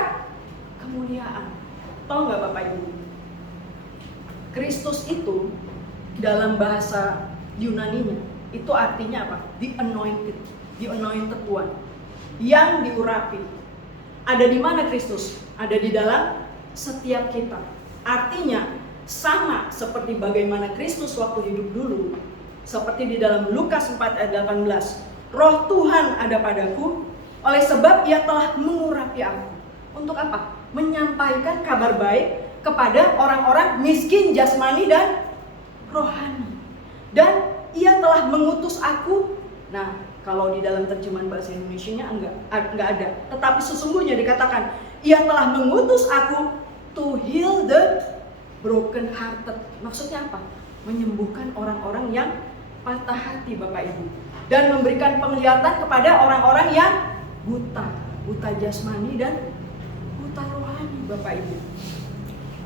kemuliaan. Tahu nggak Bapak Ibu? Kristus itu dalam bahasa Yunaninya itu artinya apa? The anointed, the anointed one, yang diurapi. Ada di mana Kristus? Ada di dalam setiap kita. Artinya sama seperti bagaimana Kristus waktu hidup dulu, seperti di dalam Lukas 4 ayat 18. Roh Tuhan ada padaku, oleh sebab Ia telah mengurapi aku. Untuk apa? Menyampaikan kabar baik kepada orang-orang miskin jasmani dan rohani. Dan Ia telah mengutus aku. Nah, kalau di dalam terjemahan bahasa Indonesianya enggak ada. Tetapi sesungguhnya dikatakan, Ia telah mengutus aku to heal the broken hearted. Maksudnya apa? Menyembuhkan orang-orang yang patah hati Bapak Ibu. Dan memberikan penglihatan kepada orang-orang yang buta jasmani dan buta rohani Bapak Ibu.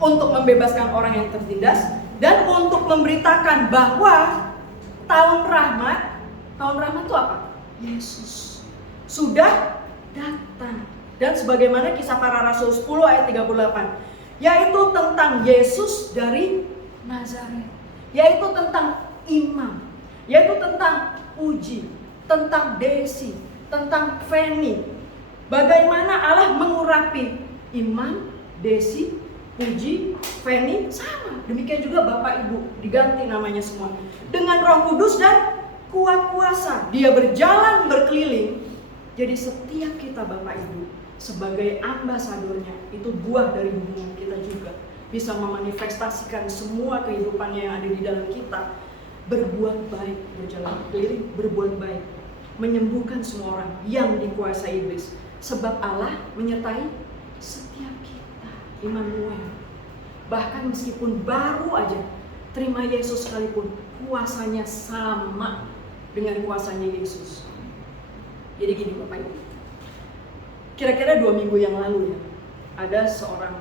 Untuk membebaskan orang yang tertindas dan untuk memberitakan bahwa tahun rahmat itu apa? Yesus sudah datang. Dan sebagaimana kisah para rasul 10 ayat 38, yaitu tentang Yesus dari Nazaret, yaitu tentang imam, yaitu tentang Uji, tentang Desi, tentang Feni. Bagaimana Allah mengurapi imam, Desi, Uji, Feni, sama. Demikian juga Bapak Ibu, diganti namanya semua. Dengan Roh Kudus dan kuat kuasa, Dia berjalan berkeliling. Jadi setiap kita Bapak Ibu sebagai ambasadornya, itu buah dari hubungan kita juga bisa memanifestasikan semua kehidupannya yang ada di dalam kita. Berbuat baik, berjalan keliling, berbuat baik, menyembuhkan semua orang yang dikuasai iblis. Sebab Allah menyertai setiap kita, Immanuel. Bahkan meskipun baru aja terima Yesus sekalipun, kuasanya sama dengan kuasanya Yesus. Jadi gini Bapak Ibu, kira-kira 2 minggu yang lalu ya, ada seorang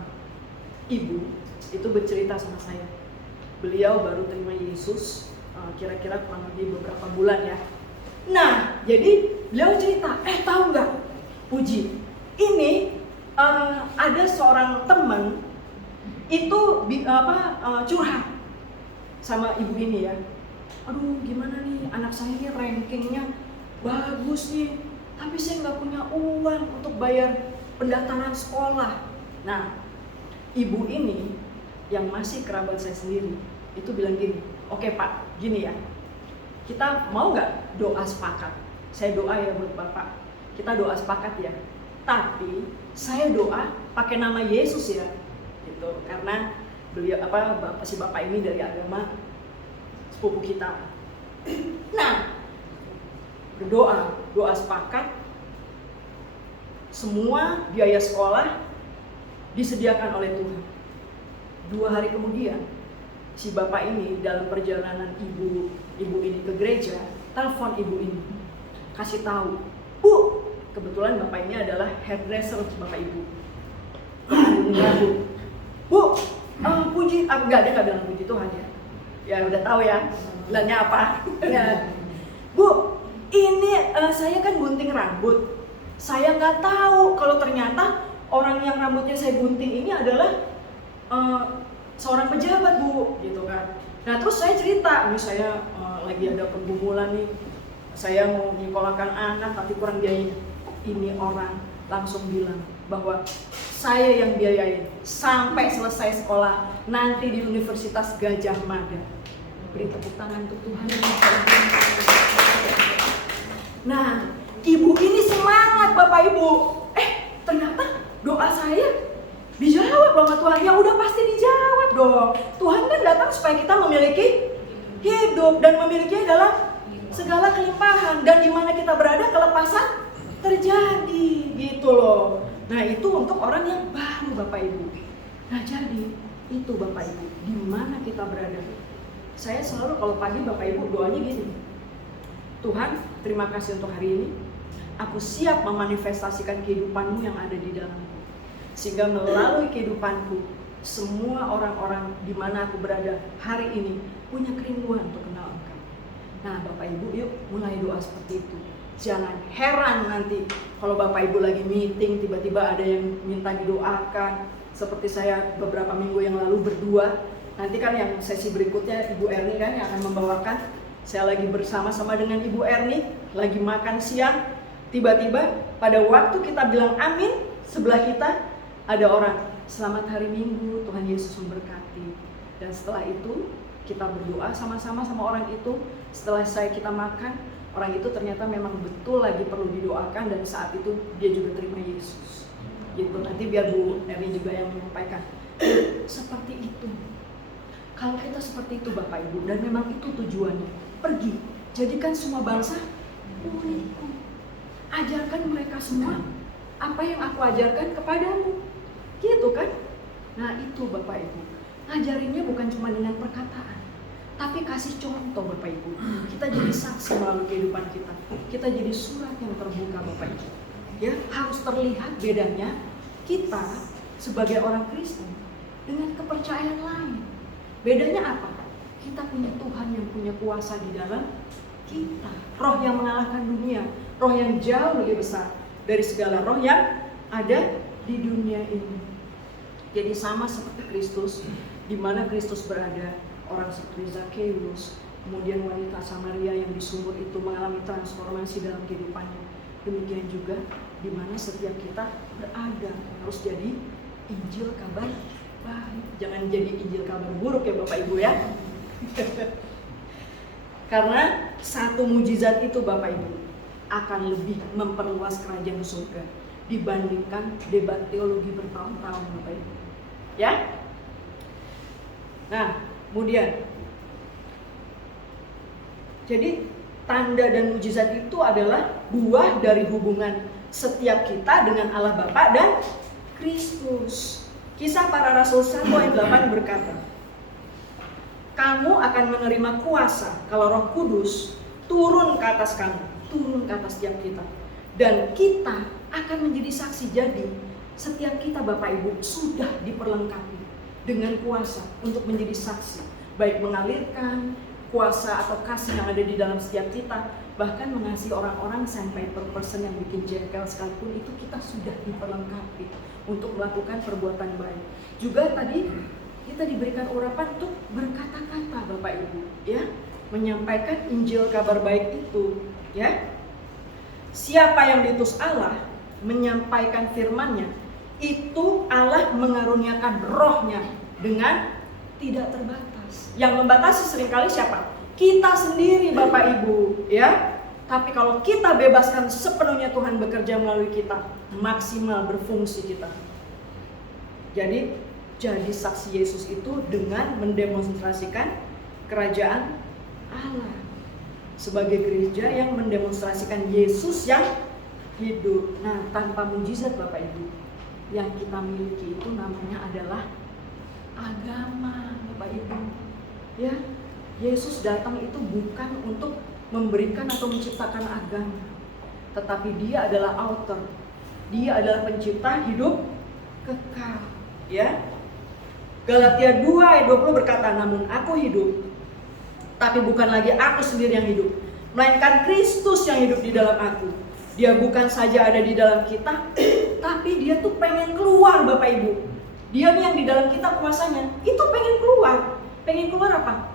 ibu itu bercerita sama saya. Beliau baru terima Yesus kira-kira kurang lebih beberapa bulan ya. Nah, jadi beliau cerita, tahu nggak, Puji, ini ada seorang teman itu curhat sama ibu ini ya. Aduh, gimana nih, anak saya ini rankingnya bagus nih, tapi saya nggak punya uang untuk bayar pendaftaran sekolah. Nah, ibu ini yang masih kerabat saya sendiri itu bilang gini, oke Pak, gini ya, kita mau nggak doa sepakat? Saya doa ya buat Bapak, kita doa sepakat ya. Tapi saya doa pakai nama Yesus ya, gitu. Karena beliau si Bapak ini dari agama sepupu kita. Nah, doa sepakat, semua biaya sekolah disediakan oleh Tuhan. 2 hari kemudian, si bapak ini dalam perjalanan ibu ini ke gereja, telepon ibu ini, kasih tahu, Bu, kebetulan bapak ini adalah hairdresser bapak ibu. Bu, puji, enggak, dia nggak bilang puji Tuhan ya. Ya udah tahu ya, bilangnya apa? Ya. Bu, ini saya kan gunting rambut. Saya nggak tahu kalau ternyata orang yang rambutnya saya gunting ini adalah seorang pejabat, Bu, gitu kan. Nah terus saya cerita, ini saya lagi ada pergumulan nih, saya mau menyekolahkan anak tapi kurang biayanya. Ini orang langsung bilang bahwa saya yang biayain sampai selesai sekolah nanti di Universitas Gajah Mada. Beri tepuk tangan untuk Tuhan. Nah, ibu ini semangat Bapak Ibu. Ternyata doa saya dijawab sama Tuhan. Ya udah pasti dijawab dong. Tuhan kan datang supaya kita memiliki hidup, dan memilikinya dalam segala kelimpahan, dan di mana kita berada kelepasan terjadi, gitu loh. Nah itu untuk orang yang baru Bapak Ibu. Nah jadi itu Bapak Ibu, di mana kita berada. Saya selalu kalau pagi Bapak Ibu doanya gini, Tuhan terima kasih untuk hari ini, aku siap memanifestasikan kehidupan-Mu yang ada di dalamku, sehingga melalui kehidupanku semua orang-orang di mana aku berada hari ini punya kerinduan untuk kenal Engkau. Nah Bapak Ibu, yuk mulai doa seperti itu. Jangan heran nanti kalau Bapak Ibu lagi meeting tiba-tiba ada yang minta didoakan. Seperti saya beberapa minggu yang lalu berdua. Nanti kan yang sesi berikutnya Ibu Erni kan yang akan membawakan. Saya lagi bersama-sama dengan Ibu Erni, lagi makan siang. Tiba-tiba pada waktu kita bilang amin, sebelah kita ada orang, selamat hari Minggu, Tuhan Yesus memberkati. Dan setelah itu kita berdoa sama-sama sama orang itu. Setelah kita makan, orang itu ternyata memang betul lagi perlu didoakan, dan saat itu dia juga terima Yesus. Gitu, nanti biar Bu Erni juga yang menyampaikan. Seperti itu. Kalau kita seperti itu Bapak Ibu, dan memang itu tujuannya, pergi, jadikan semua bangsa muridku. Ajarkan mereka semua apa yang aku ajarkan kepadamu. Gitu kan? Nah itu Bapak Ibu, ngajarinnya bukan cuma dengan perkataan, tapi kasih contoh Bapak Ibu. Kita jadi saksi melalui kehidupan kita. Kita jadi surat yang terbuka Bapak Ibu. Ya, harus terlihat bedanya kita sebagai orang Kristen dengan kepercayaan lain. Bedanya apa? Kita punya Tuhan yang punya kuasa di dalam kita. Roh yang mengalahkan dunia, roh yang jauh lebih besar dari segala roh yang ada di dunia ini. Jadi sama seperti Kristus, di mana Kristus berada, orang seperti Zakheus, kemudian wanita Samaria yang di sumur itu mengalami transformasi dalam kehidupannya. Demikian juga di mana setiap kita berada harus jadi Injil kabar baik. Jangan jadi Injil kabar buruk ya Bapak Ibu ya. Karena satu mujizat itu Bapak Ibu akan lebih memperluas kerajaan surga dibandingkan debat teologi bertahun-tahun Bapak Ibu. Ya. Nah, kemudian jadi tanda dan mujizat itu adalah buah dari hubungan setiap kita dengan Allah Bapa dan Kristus. Kisah Para Rasul 1 ayat 8 berkata, kamu akan menerima kuasa kalau Roh Kudus turun ke atas kamu, turun ke atas setiap kita. Dan kita akan menjadi saksi. Jadi setiap kita Bapak Ibu sudah diperlengkapi dengan kuasa untuk menjadi saksi, baik mengalirkan kuasa atau kasih yang ada di dalam setiap kita, bahkan mengasihi orang-orang sampai per person yang bikin jengkel sekalipun, itu kita sudah diperlengkapi untuk melakukan perbuatan baik. Juga tadi kita diberikan urapan untuk berkata-kata Bapak Ibu, ya, menyampaikan Injil kabar baik itu, ya. Siapa yang diutus Allah menyampaikan firman-Nya, itu Allah mengaruniakan rohnya dengan tidak terbatas. Yang membatasi seringkali siapa? Kita sendiri Bapak Ibu, ya. Tapi kalau kita bebaskan sepenuhnya Tuhan bekerja melalui kita, maksimal berfungsi kita. Jadi saksi Yesus itu dengan mendemonstrasikan kerajaan Allah. Sebagai gereja yang mendemonstrasikan Yesus yang hidup. Nah, tanpa mujizat Bapak Ibu, yang kita miliki itu namanya adalah agama Bapak Ibu. Ya, Yesus datang itu bukan untuk memberikan atau menciptakan agama, tetapi dia adalah author. Dia adalah pencipta hidup kekal. Ya. Galatia 2 ayat 20 berkata, namun aku hidup, tapi bukan lagi aku sendiri yang hidup, melainkan Kristus yang hidup di dalam aku. Dia bukan saja ada di dalam kita, tapi dia tuh pengen keluar Bapak Ibu. Dia nih yang di dalam kita kuasanya, itu pengen keluar. Pengen keluar apa?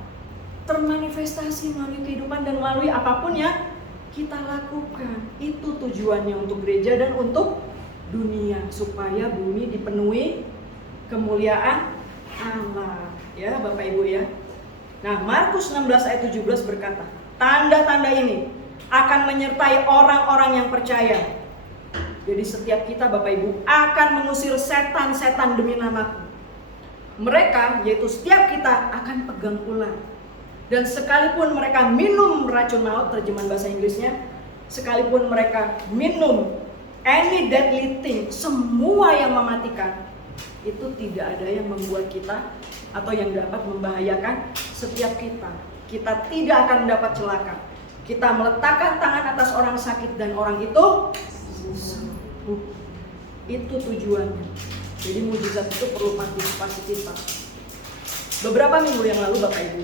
Termanifestasi melalui kehidupan dan melalui apapun yang kita lakukan. Itu tujuannya untuk gereja dan untuk dunia, supaya bumi dipenuhi kemuliaan Allah. Ya Bapak Ibu ya. Nah, Markus 16 ayat 17 berkata, tanda-tanda ini akan menyertai orang-orang yang percaya. Jadi setiap kita Bapak Ibu akan mengusir setan-setan demi namaku. Mereka, yaitu setiap kita, akan pegang ular. Dan sekalipun mereka minum racun maut, terjemahan bahasa Inggrisnya, sekalipun mereka minum any deadly thing, semua yang mematikan, itu tidak ada yang membuat kita atau yang dapat membahayakan setiap kita. Kita tidak akan dapat celaka. Kita meletakkan tangan atas orang sakit dan orang itu sembuh. Itu tujuannya. Jadi mujizat itu perlu partisipasi kita. Beberapa minggu yang lalu Bapak Ibu,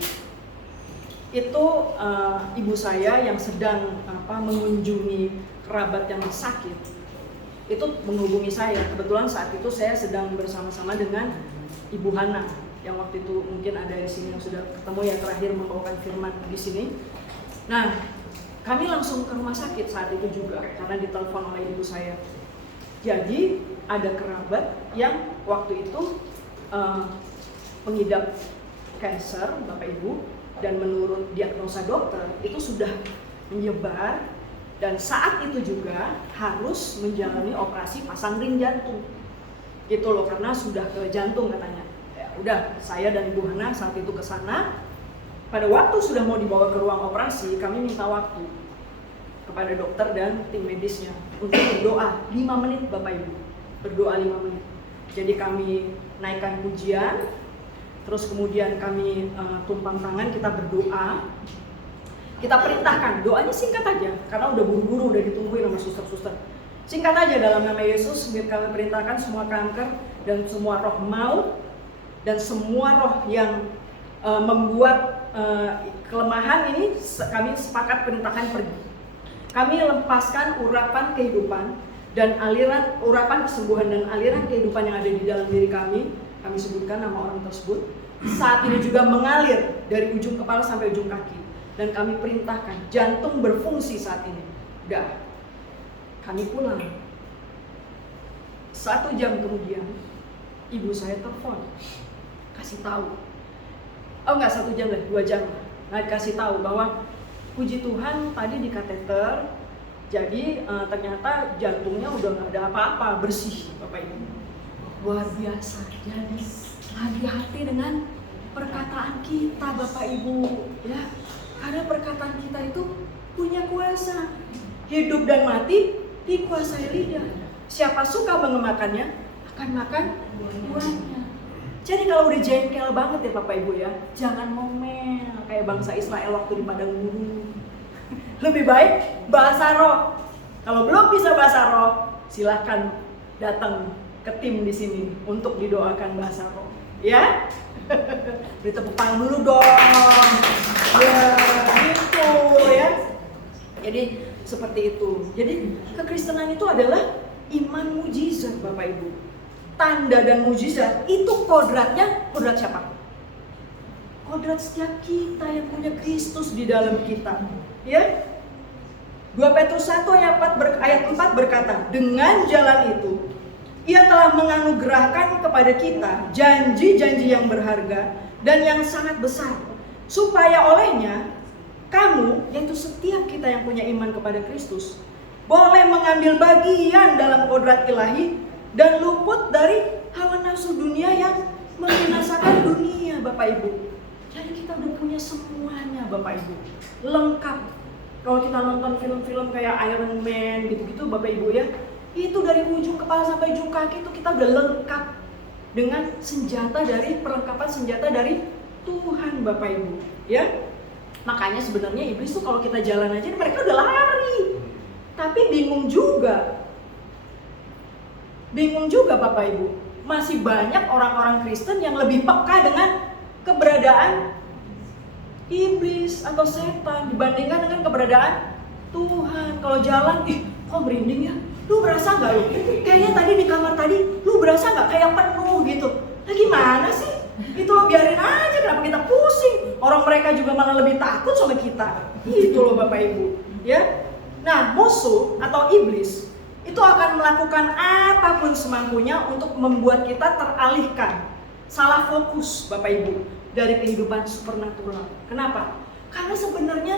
itu ibu saya yang sedang mengunjungi kerabat yang sakit, itu menghubungi saya. Kebetulan saat itu saya sedang bersama-sama dengan Ibu Hana yang waktu itu mungkin ada di sini yang sudah ketemu ya, terakhir membawakan firman di sini. Nah, kami langsung ke rumah sakit saat itu juga karena ditelepon oleh ibu saya. Jadi ada kerabat yang waktu itu mengidap kanker Bapak Ibu, dan menurut diagnosa dokter itu sudah menyebar, dan saat itu juga harus menjalani operasi pasang ring jantung gitu loh, karena sudah ke jantung katanya. Ya udah, saya dan Ibu Hana saat itu ke sana. Pada waktu sudah mau dibawa ke ruang operasi, kami minta waktu kepada dokter dan tim medisnya untuk berdoa 5 menit Bapak Ibu. Berdoa 5 menit. Jadi kami naikkan pujian, terus kemudian kami tumpang tangan, kita berdoa. Kita perintahkan, doanya singkat aja, karena udah buru-buru, udah ditungguin sama suster-suster. Singkat aja, dalam nama Yesus kami perintahkan semua kanker dan semua roh maut dan semua roh yang membuat kelemahan ini, kami sepakat perintahkan pergi. Kami lepaskan urapan kehidupan dan aliran urapan kesembuhan dan aliran kehidupan yang ada di dalam diri kami. Kami sebutkan nama orang tersebut. Saat ini juga mengalir dari ujung kepala sampai ujung kaki. Dan kami perintahkan jantung berfungsi saat ini. Udah, kami pulang. 1 jam kemudian ibu saya telepon, kasih tahu. Oh enggak 1 jam lah, 2 jam. Nah, kasih tahu bahwa puji Tuhan tadi di kateter, jadi ternyata jantungnya udah nggak ada apa-apa, bersih Bapak Ibu. Luar biasa. Jadi hati-hati dengan perkataan kita Bapak Ibu, ya. Karena perkataan kita itu punya kuasa. Hidup dan mati dikuasai lidah. Siapa suka mengemakannya akan makan buahnya. Jadi kalau udah jengkel banget ya Bapak Ibu ya, jangan ngomel kayak bangsa Israel waktu di padang gurun. Lebih baik bahasa roh. Kalau belum bisa bahasa roh, silahkan datang ke tim di sini untuk didoakan bahasa roh. Ya? Beri tepuk tangan dulu dong. Ya, gitu ya. Jadi seperti itu. Jadi kekristenan itu adalah iman mujizat Bapak Ibu. Tanda dan mujizat itu kodratnya, kodrat siapa? Kodrat setiap kita yang punya Kristus di dalam kita. Ya? 2 Petrus 1 ayat 4 berkata, dengan jalan itu Ia telah menganugerahkan kepada kita janji-janji yang berharga dan yang sangat besar, supaya olehnya kamu, yaitu setiap kita yang punya iman kepada Kristus, boleh mengambil bagian dalam kodrat ilahi dan luput dari hawa nafsu dunia yang membinasakan dunia Bapak Ibu. Jadi kita udah punya semuanya Bapak Ibu, lengkap. Kalau kita nonton film-film kayak Iron Man gitu-gitu Bapak Ibu ya, itu dari ujung kepala sampai ujung kaki itu kita udah lengkap dengan senjata dari perlengkapan senjata dari Tuhan Bapak Ibu, ya. Makanya sebenarnya iblis tuh kalau kita jalan aja mereka udah lari. Tapi bingung juga Bapak Ibu. Masih banyak orang-orang Kristen yang lebih peka dengan keberadaan iblis atau setan dibandingkan dengan keberadaan Tuhan. Kalau jalan, kok merinding ya? Lu berasa nggak lu? Kayaknya tadi di kamar tadi, lu berasa nggak kayak penuh gitu? Nah gimana sih? Itu lo biarin aja, kenapa kita pusing? Orang mereka juga malah lebih takut sama kita. Itu loh Bapak Ibu, ya. Nah, musuh atau iblis itu akan melakukan apapun semampunya untuk membuat kita teralihkan, salah fokus Bapak Ibu dari kehidupan supernatural. Kenapa? Karena sebenarnya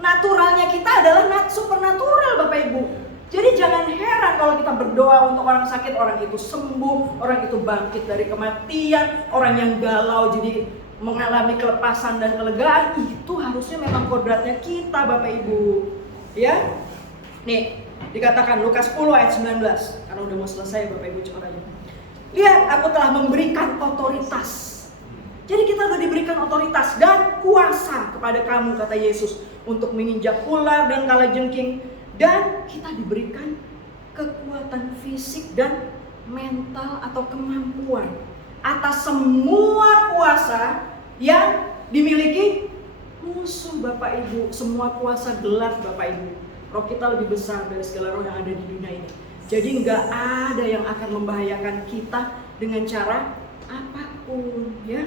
naturalnya kita adalah supernatural Bapak Ibu. Jadi jangan heran kalau kita berdoa untuk orang sakit, orang itu sembuh, orang itu bangkit dari kematian, orang yang galau jadi mengalami kelepasan dan kelegaan. Itu harusnya memang kodratnya kita Bapak Ibu. Ya, nih dikatakan Lukas 10 ayat 19. Karena udah mau selesai Bapak Ibu, cepat aja. Lihat, aku telah memberikan otoritas. Jadi kita udah diberikan otoritas dan kuasa kepada kamu, kata Yesus, untuk menginjak ular dan kalajengking. Dan kita diberikan kekuatan fisik dan mental atau kemampuan atas semua kuasa yang dimiliki musuh Bapak Ibu. Semua kuasa gelap Bapak Ibu. Roh kita lebih besar dari segala roh yang ada di dunia ini. Jadi nggak ada yang akan membahayakan kita dengan cara apapun, ya.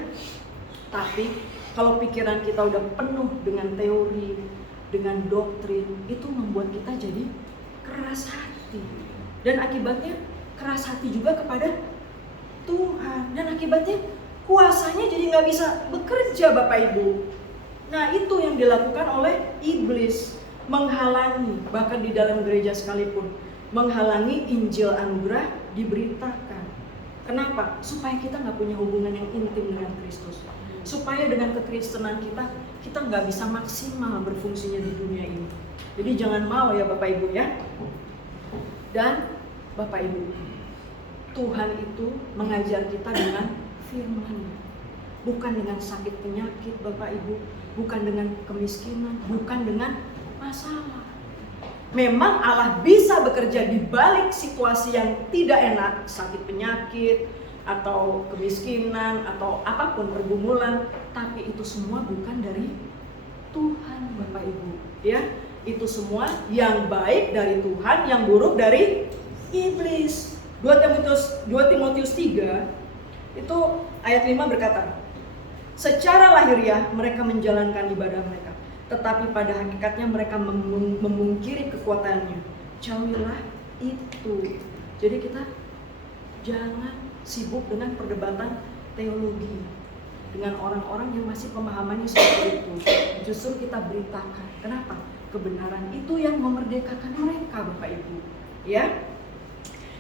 Tapi kalau pikiran kita udah penuh dengan teori, dengan doktrin, itu membuat kita jadi keras hati. Dan akibatnya keras hati juga kepada Tuhan. Dan akibatnya kuasanya jadi nggak bisa bekerja Bapak Ibu. Nah itu yang dilakukan oleh iblis. Menghalangi, bahkan di dalam gereja sekalipun, menghalangi Injil anugerah diberitakan. Kenapa? Supaya kita nggak punya hubungan yang intim dengan Kristus. Supaya dengan kekristenan kita nggak bisa maksimal berfungsinya di dunia ini. Jadi jangan mau ya Bapak Ibu ya. Dan Bapak Ibu, Tuhan itu mengajar kita dengan firman-Nya. Bukan dengan sakit penyakit Bapak Ibu, bukan dengan kemiskinan, bukan dengan masalah. Memang Allah bisa bekerja di balik situasi yang tidak enak, sakit penyakit atau kemiskinan atau apapun pergumulan, tapi itu semua bukan dari Tuhan Bapak Ibu, ya. Itu semua yang baik dari Tuhan, yang buruk dari iblis. 2 Timotius 3 itu ayat 5 berkata, secara lahiriah mereka menjalankan ibadah mereka, tetapi pada hakikatnya mereka memungkiri kekuatannya. Jauhilah itu. Jadi kita jangan sibuk dengan perdebatan teologi dengan orang-orang yang masih pemahamannya seperti itu. Justru kita beritakan. Kenapa? Kebenaran itu yang memerdekakan mereka Bapak Ibu. Ya,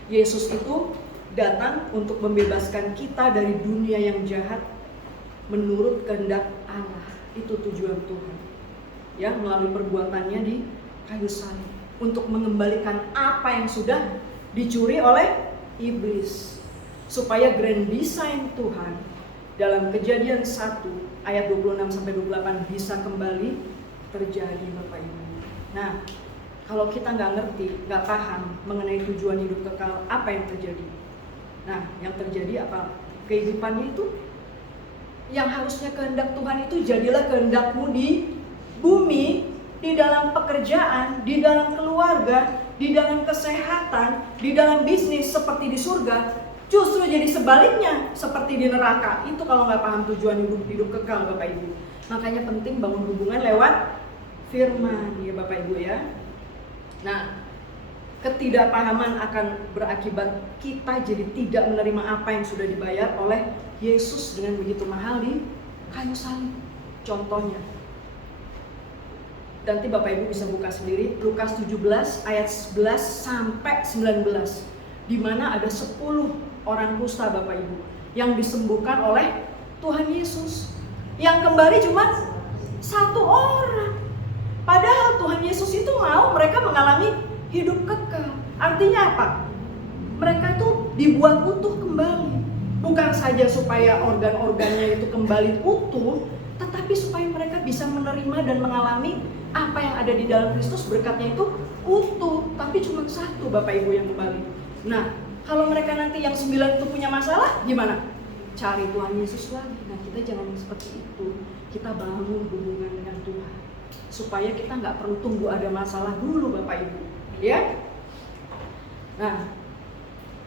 Yesus itu datang untuk membebaskan kita dari dunia yang jahat menurut kehendak Allah. Itu tujuan Tuhan. Ya, melalui perbuatannya di kayu salib untuk mengembalikan apa yang sudah dicuri oleh iblis, supaya grand design Tuhan dalam Kejadian 1 ayat 26-28 bisa kembali terjadi Bapak Ibu. Nah, kalau kita nggak ngerti, nggak paham mengenai tujuan hidup kekal, apa yang terjadi? Nah, yang terjadi apa? Kehidupannya itu yang harusnya kehendak Tuhan itu jadilah kehendakmu di bumi, di dalam pekerjaan, di dalam keluarga, di dalam kesehatan, di dalam bisnis seperti di surga, justru jadi sebaliknya seperti di neraka. Itu kalau nggak paham tujuan hidup kekal Bapak Ibu. Makanya penting bangun hubungan lewat firman ya Bapak Ibu ya. Nah, ketidakpahaman akan berakibat kita jadi tidak menerima apa yang sudah dibayar oleh Yesus dengan begitu mahal di kayu salib. Contohnya, nanti Bapak Ibu bisa buka sendiri Lukas 17 ayat 11 sampai 19, di mana ada 10 orang kusta Bapak Ibu yang disembuhkan oleh Tuhan Yesus. Yang kembali cuma 1 orang. Padahal Tuhan Yesus itu mau mereka mengalami hidup kekal. Artinya apa? Mereka tuh dibuat utuh kembali. Bukan saja supaya organ-organnya itu kembali utuh, tetapi supaya mereka bisa menerima dan mengalami apa yang ada di dalam Kristus, berkatnya itu utuh. Tapi cuma satu Bapak Ibu yang kembali. Nah, kalau mereka nanti yang 9 itu punya masalah, gimana? Cari Tuhan Yesus lagi. Nah, kita jangan seperti itu. Kita bangun hubungan dengan Tuhan, supaya kita nggak perlu tunggu ada masalah dulu Bapak Ibu, ya. Nah,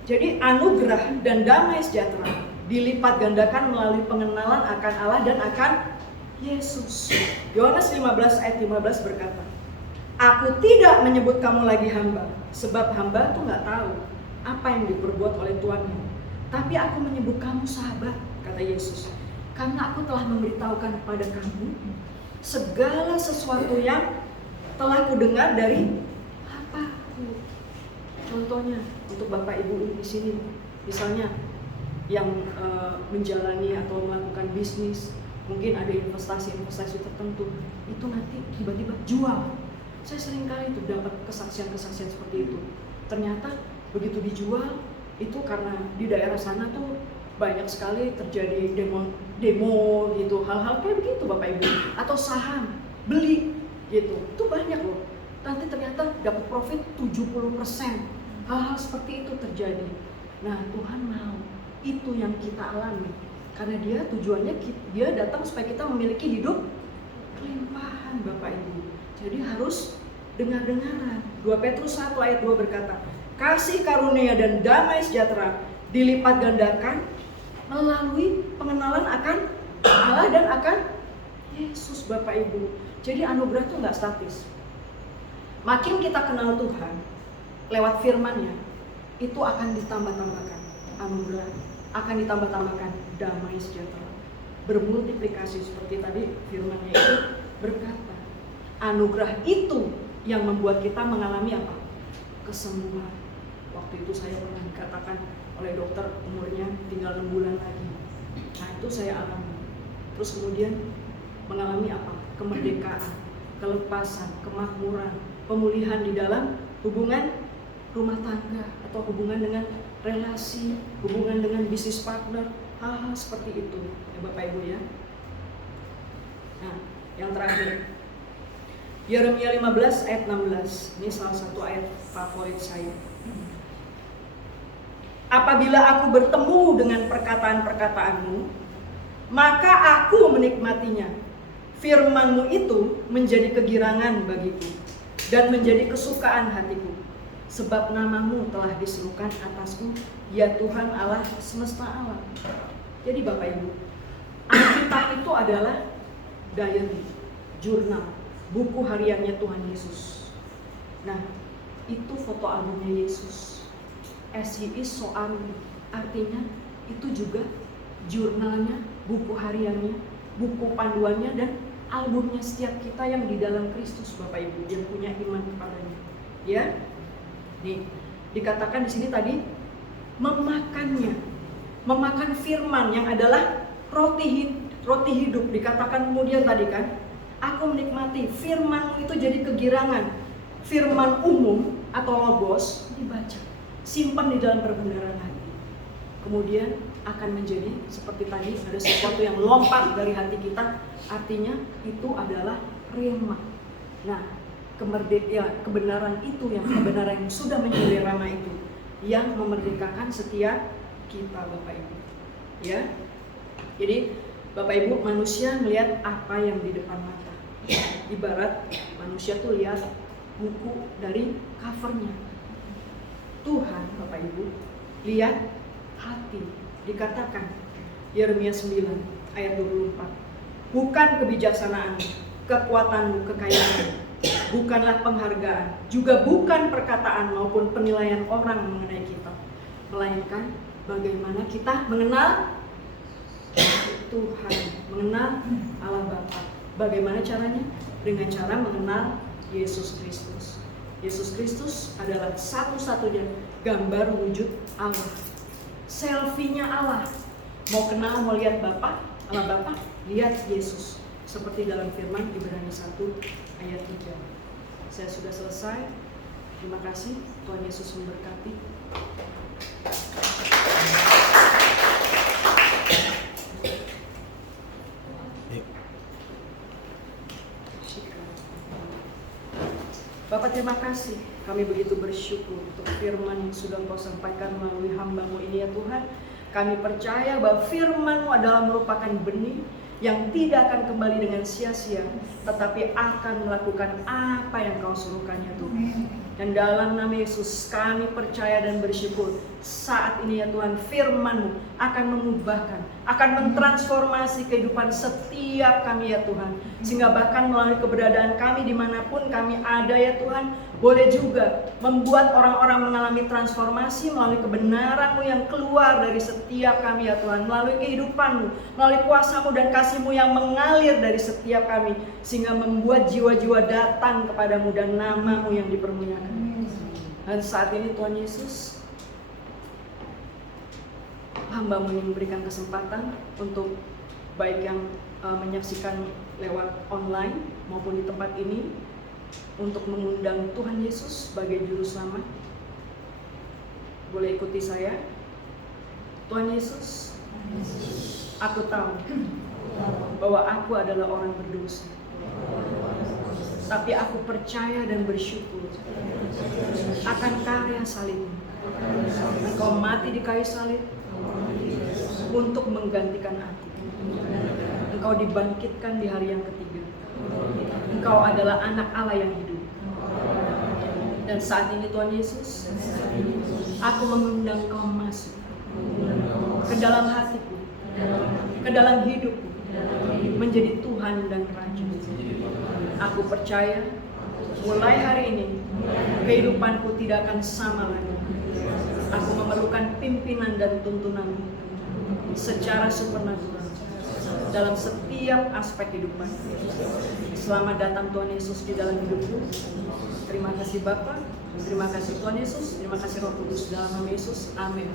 jadi anugerah dan damai sejahtera dilipat gandakan melalui pengenalan akan Allah dan akan Yesus. Yohanes 15 ayat 15 berkata, "Aku tidak menyebut kamu lagi hamba, sebab hamba tuh nggak tahu apa yang diperbuat oleh tuannya. Tapi aku menyebut kamu sahabat," kata Yesus, "karena aku telah memberitahukan kepada kamu segala sesuatu yang telah kudengar dari Bapakku." Contohnya untuk Bapak Ibu di sini, misalnya yang menjalani atau melakukan bisnis, mungkin ada investasi tertentu, itu nanti tiba-tiba jual. Saya sering kali itu dapat kesaksian-kesaksian seperti itu. Ternyata begitu dijual, itu karena di daerah sana tuh banyak sekali terjadi demo gitu, hal-hal kayak begitu Bapak Ibu. Atau saham, beli gitu, itu banyak loh. Nanti ternyata dapat profit 70%. Hal-hal seperti itu terjadi. Nah, Tuhan mau itu yang kita alami, karena dia tujuannya dia datang supaya kita memiliki hidup kelimpahan Bapak Ibu. Jadi harus dengar-dengaran. 2 Petrus 1 ayat 2 berkata, "Kasih karunia dan damai sejahtera dilipat gandakan melalui pengenalan akan Allah dan akan Yesus." Bapak Ibu, jadi anugerah itu nggak statis. Makin kita kenal Tuhan lewat firman-Nya, itu akan ditambah-tambahkan anugerah, akan ditambah-tambahkan damai sejahtera, bermultiplikasi seperti tadi firman-Nya itu berkata. Anugerah itu yang membuat kita mengalami apa? Kesembuhan. Waktu itu saya pernah dikatakan oleh dokter umurnya tinggal 6 bulan lagi. Nah, itu saya alami. Terus kemudian mengalami apa? Kemerdekaan, kelepasan, kemakmuran, pemulihan di dalam hubungan rumah tangga atau hubungan dengan relasi, hubungan dengan bisnis partner, hal-hal seperti itu ya Bapak Ibu ya. Nah, yang terakhir, Yeremia 15 ayat 16. Ini salah satu ayat favorit saya. "Apabila aku bertemu dengan perkataan-perkataanmu, maka aku menikmatinya. Firman-Mu itu menjadi kegirangan bagiku dan menjadi kesukaan hatiku. Sebab nama-Mu telah diserukan atasku, ya Tuhan Allah semesta alam." Jadi Bapak Ibu, Alkitab itu adalah diary, jurnal, buku hariannya Tuhan Yesus. Nah, itu foto albumnya Yesus. As He is, so are we. Artinya itu juga jurnalnya, buku hariannya, buku panduannya, dan albumnya setiap kita yang di dalam Kristus Bapak Ibu, yang punya iman kepadanya. Ya, nih dikatakan di sini tadi memakannya, memakan firman yang adalah roti hidup. Dikatakan kemudian tadi kan, aku menikmati firman itu jadi kegirangan. Firman umum atau logos dibaca, simpan di dalam perbendaharaan hati. Kemudian akan menjadi seperti tadi, ada sesuatu yang lompat dari hati kita. Artinya itu adalah rema. Nah, kebenaran itu, yang kebenaran yang sudah menjadi rema itu, yang memerdekakan setiap kita Bapak Ibu. Ya, jadi Bapak Ibu, manusia melihat apa yang di depan mata. Ibarat manusia tuh lihat buku dari covernya. Tuhan Bapak Ibu lihat hati. Dikatakan Yeremia 9 ayat 24, "Bukan kebijaksanaanmu, kekuatanmu, kekayaanmu, bukanlah penghargaan, juga bukan perkataan maupun penilaian orang mengenai kita, melainkan bagaimana kita mengenal Tuhan, mengenal Allah Bapa." Bagaimana caranya? Dengan cara mengenal Yesus Kristus. Yesus Kristus adalah satu-satunya gambar wujud Allah. Selfie-nya Allah. Mau kenal, mau lihat Bapa, Allah Bapa, lihat Yesus. Seperti dalam firman Ibrani 1 ayat 3. Saya sudah selesai. Terima kasih. Tuhan Yesus memberkati. Bapa, terima kasih. Kami begitu bersyukur untuk firman yang sudah Engkau sampaikan melalui hamba-Mu ini ya Tuhan. Kami percaya bahwa firman-Mu adalah merupakan benih yang tidak akan kembali dengan sia-sia, tetapi akan melakukan apa yang Kau suruhkan ya Tuhan. Dan dalam nama Yesus kami percaya dan bersyukur saat ini ya Tuhan, firman-Mu akan mengubahkan, akan mentransformasi kehidupan setiap kami ya Tuhan. Sehingga bahkan melalui keberadaan kami dimanapun kami ada ya Tuhan, boleh juga membuat orang-orang mengalami transformasi melalui kebenaran-Mu yang keluar dari setiap kami ya Tuhan. Melalui kehidupan-Mu, melalui kuasa-Mu dan kasih-Mu yang mengalir dari setiap kami. Sehingga membuat jiwa-jiwa datang kepadamu dan nama-Mu yang dipermuliakan. Dan saat ini Tuhan Yesus, hamba-Mu ini memberikan kesempatan untuk baik yang menyaksikan lewat online maupun di tempat ini, untuk mengundang Tuhan Yesus sebagai juru selamat. Boleh ikuti saya. Tuhan Yesus, aku tahu bahwa aku adalah orang berdosa, tapi aku percaya dan bersyukur akan karya salib-Mu. Engkau mati di kayu salib untuk menggantikan aku. Engkau dibangkitkan di hari yang ketiga. Engkau adalah anak Allah yang hidup. Dan saat ini Tuhan Yesus, aku mengundang Kau masuk ke dalam hatiku, ke dalam hidupku, menjadi Tuhan dan Raja. Aku percaya mulai hari ini kehidupanku tidak akan sama lagi. Aku memerlukan pimpinan dan tuntunan-Mu secara supernatural dalam setiap aspek kehidupan. Selamat datang Tuhan Yesus di dalam hidupku. Terima kasih Bapa, terima kasih Tuhan Yesus, terima kasih Roh Kudus dalam nama Yesus. Amin.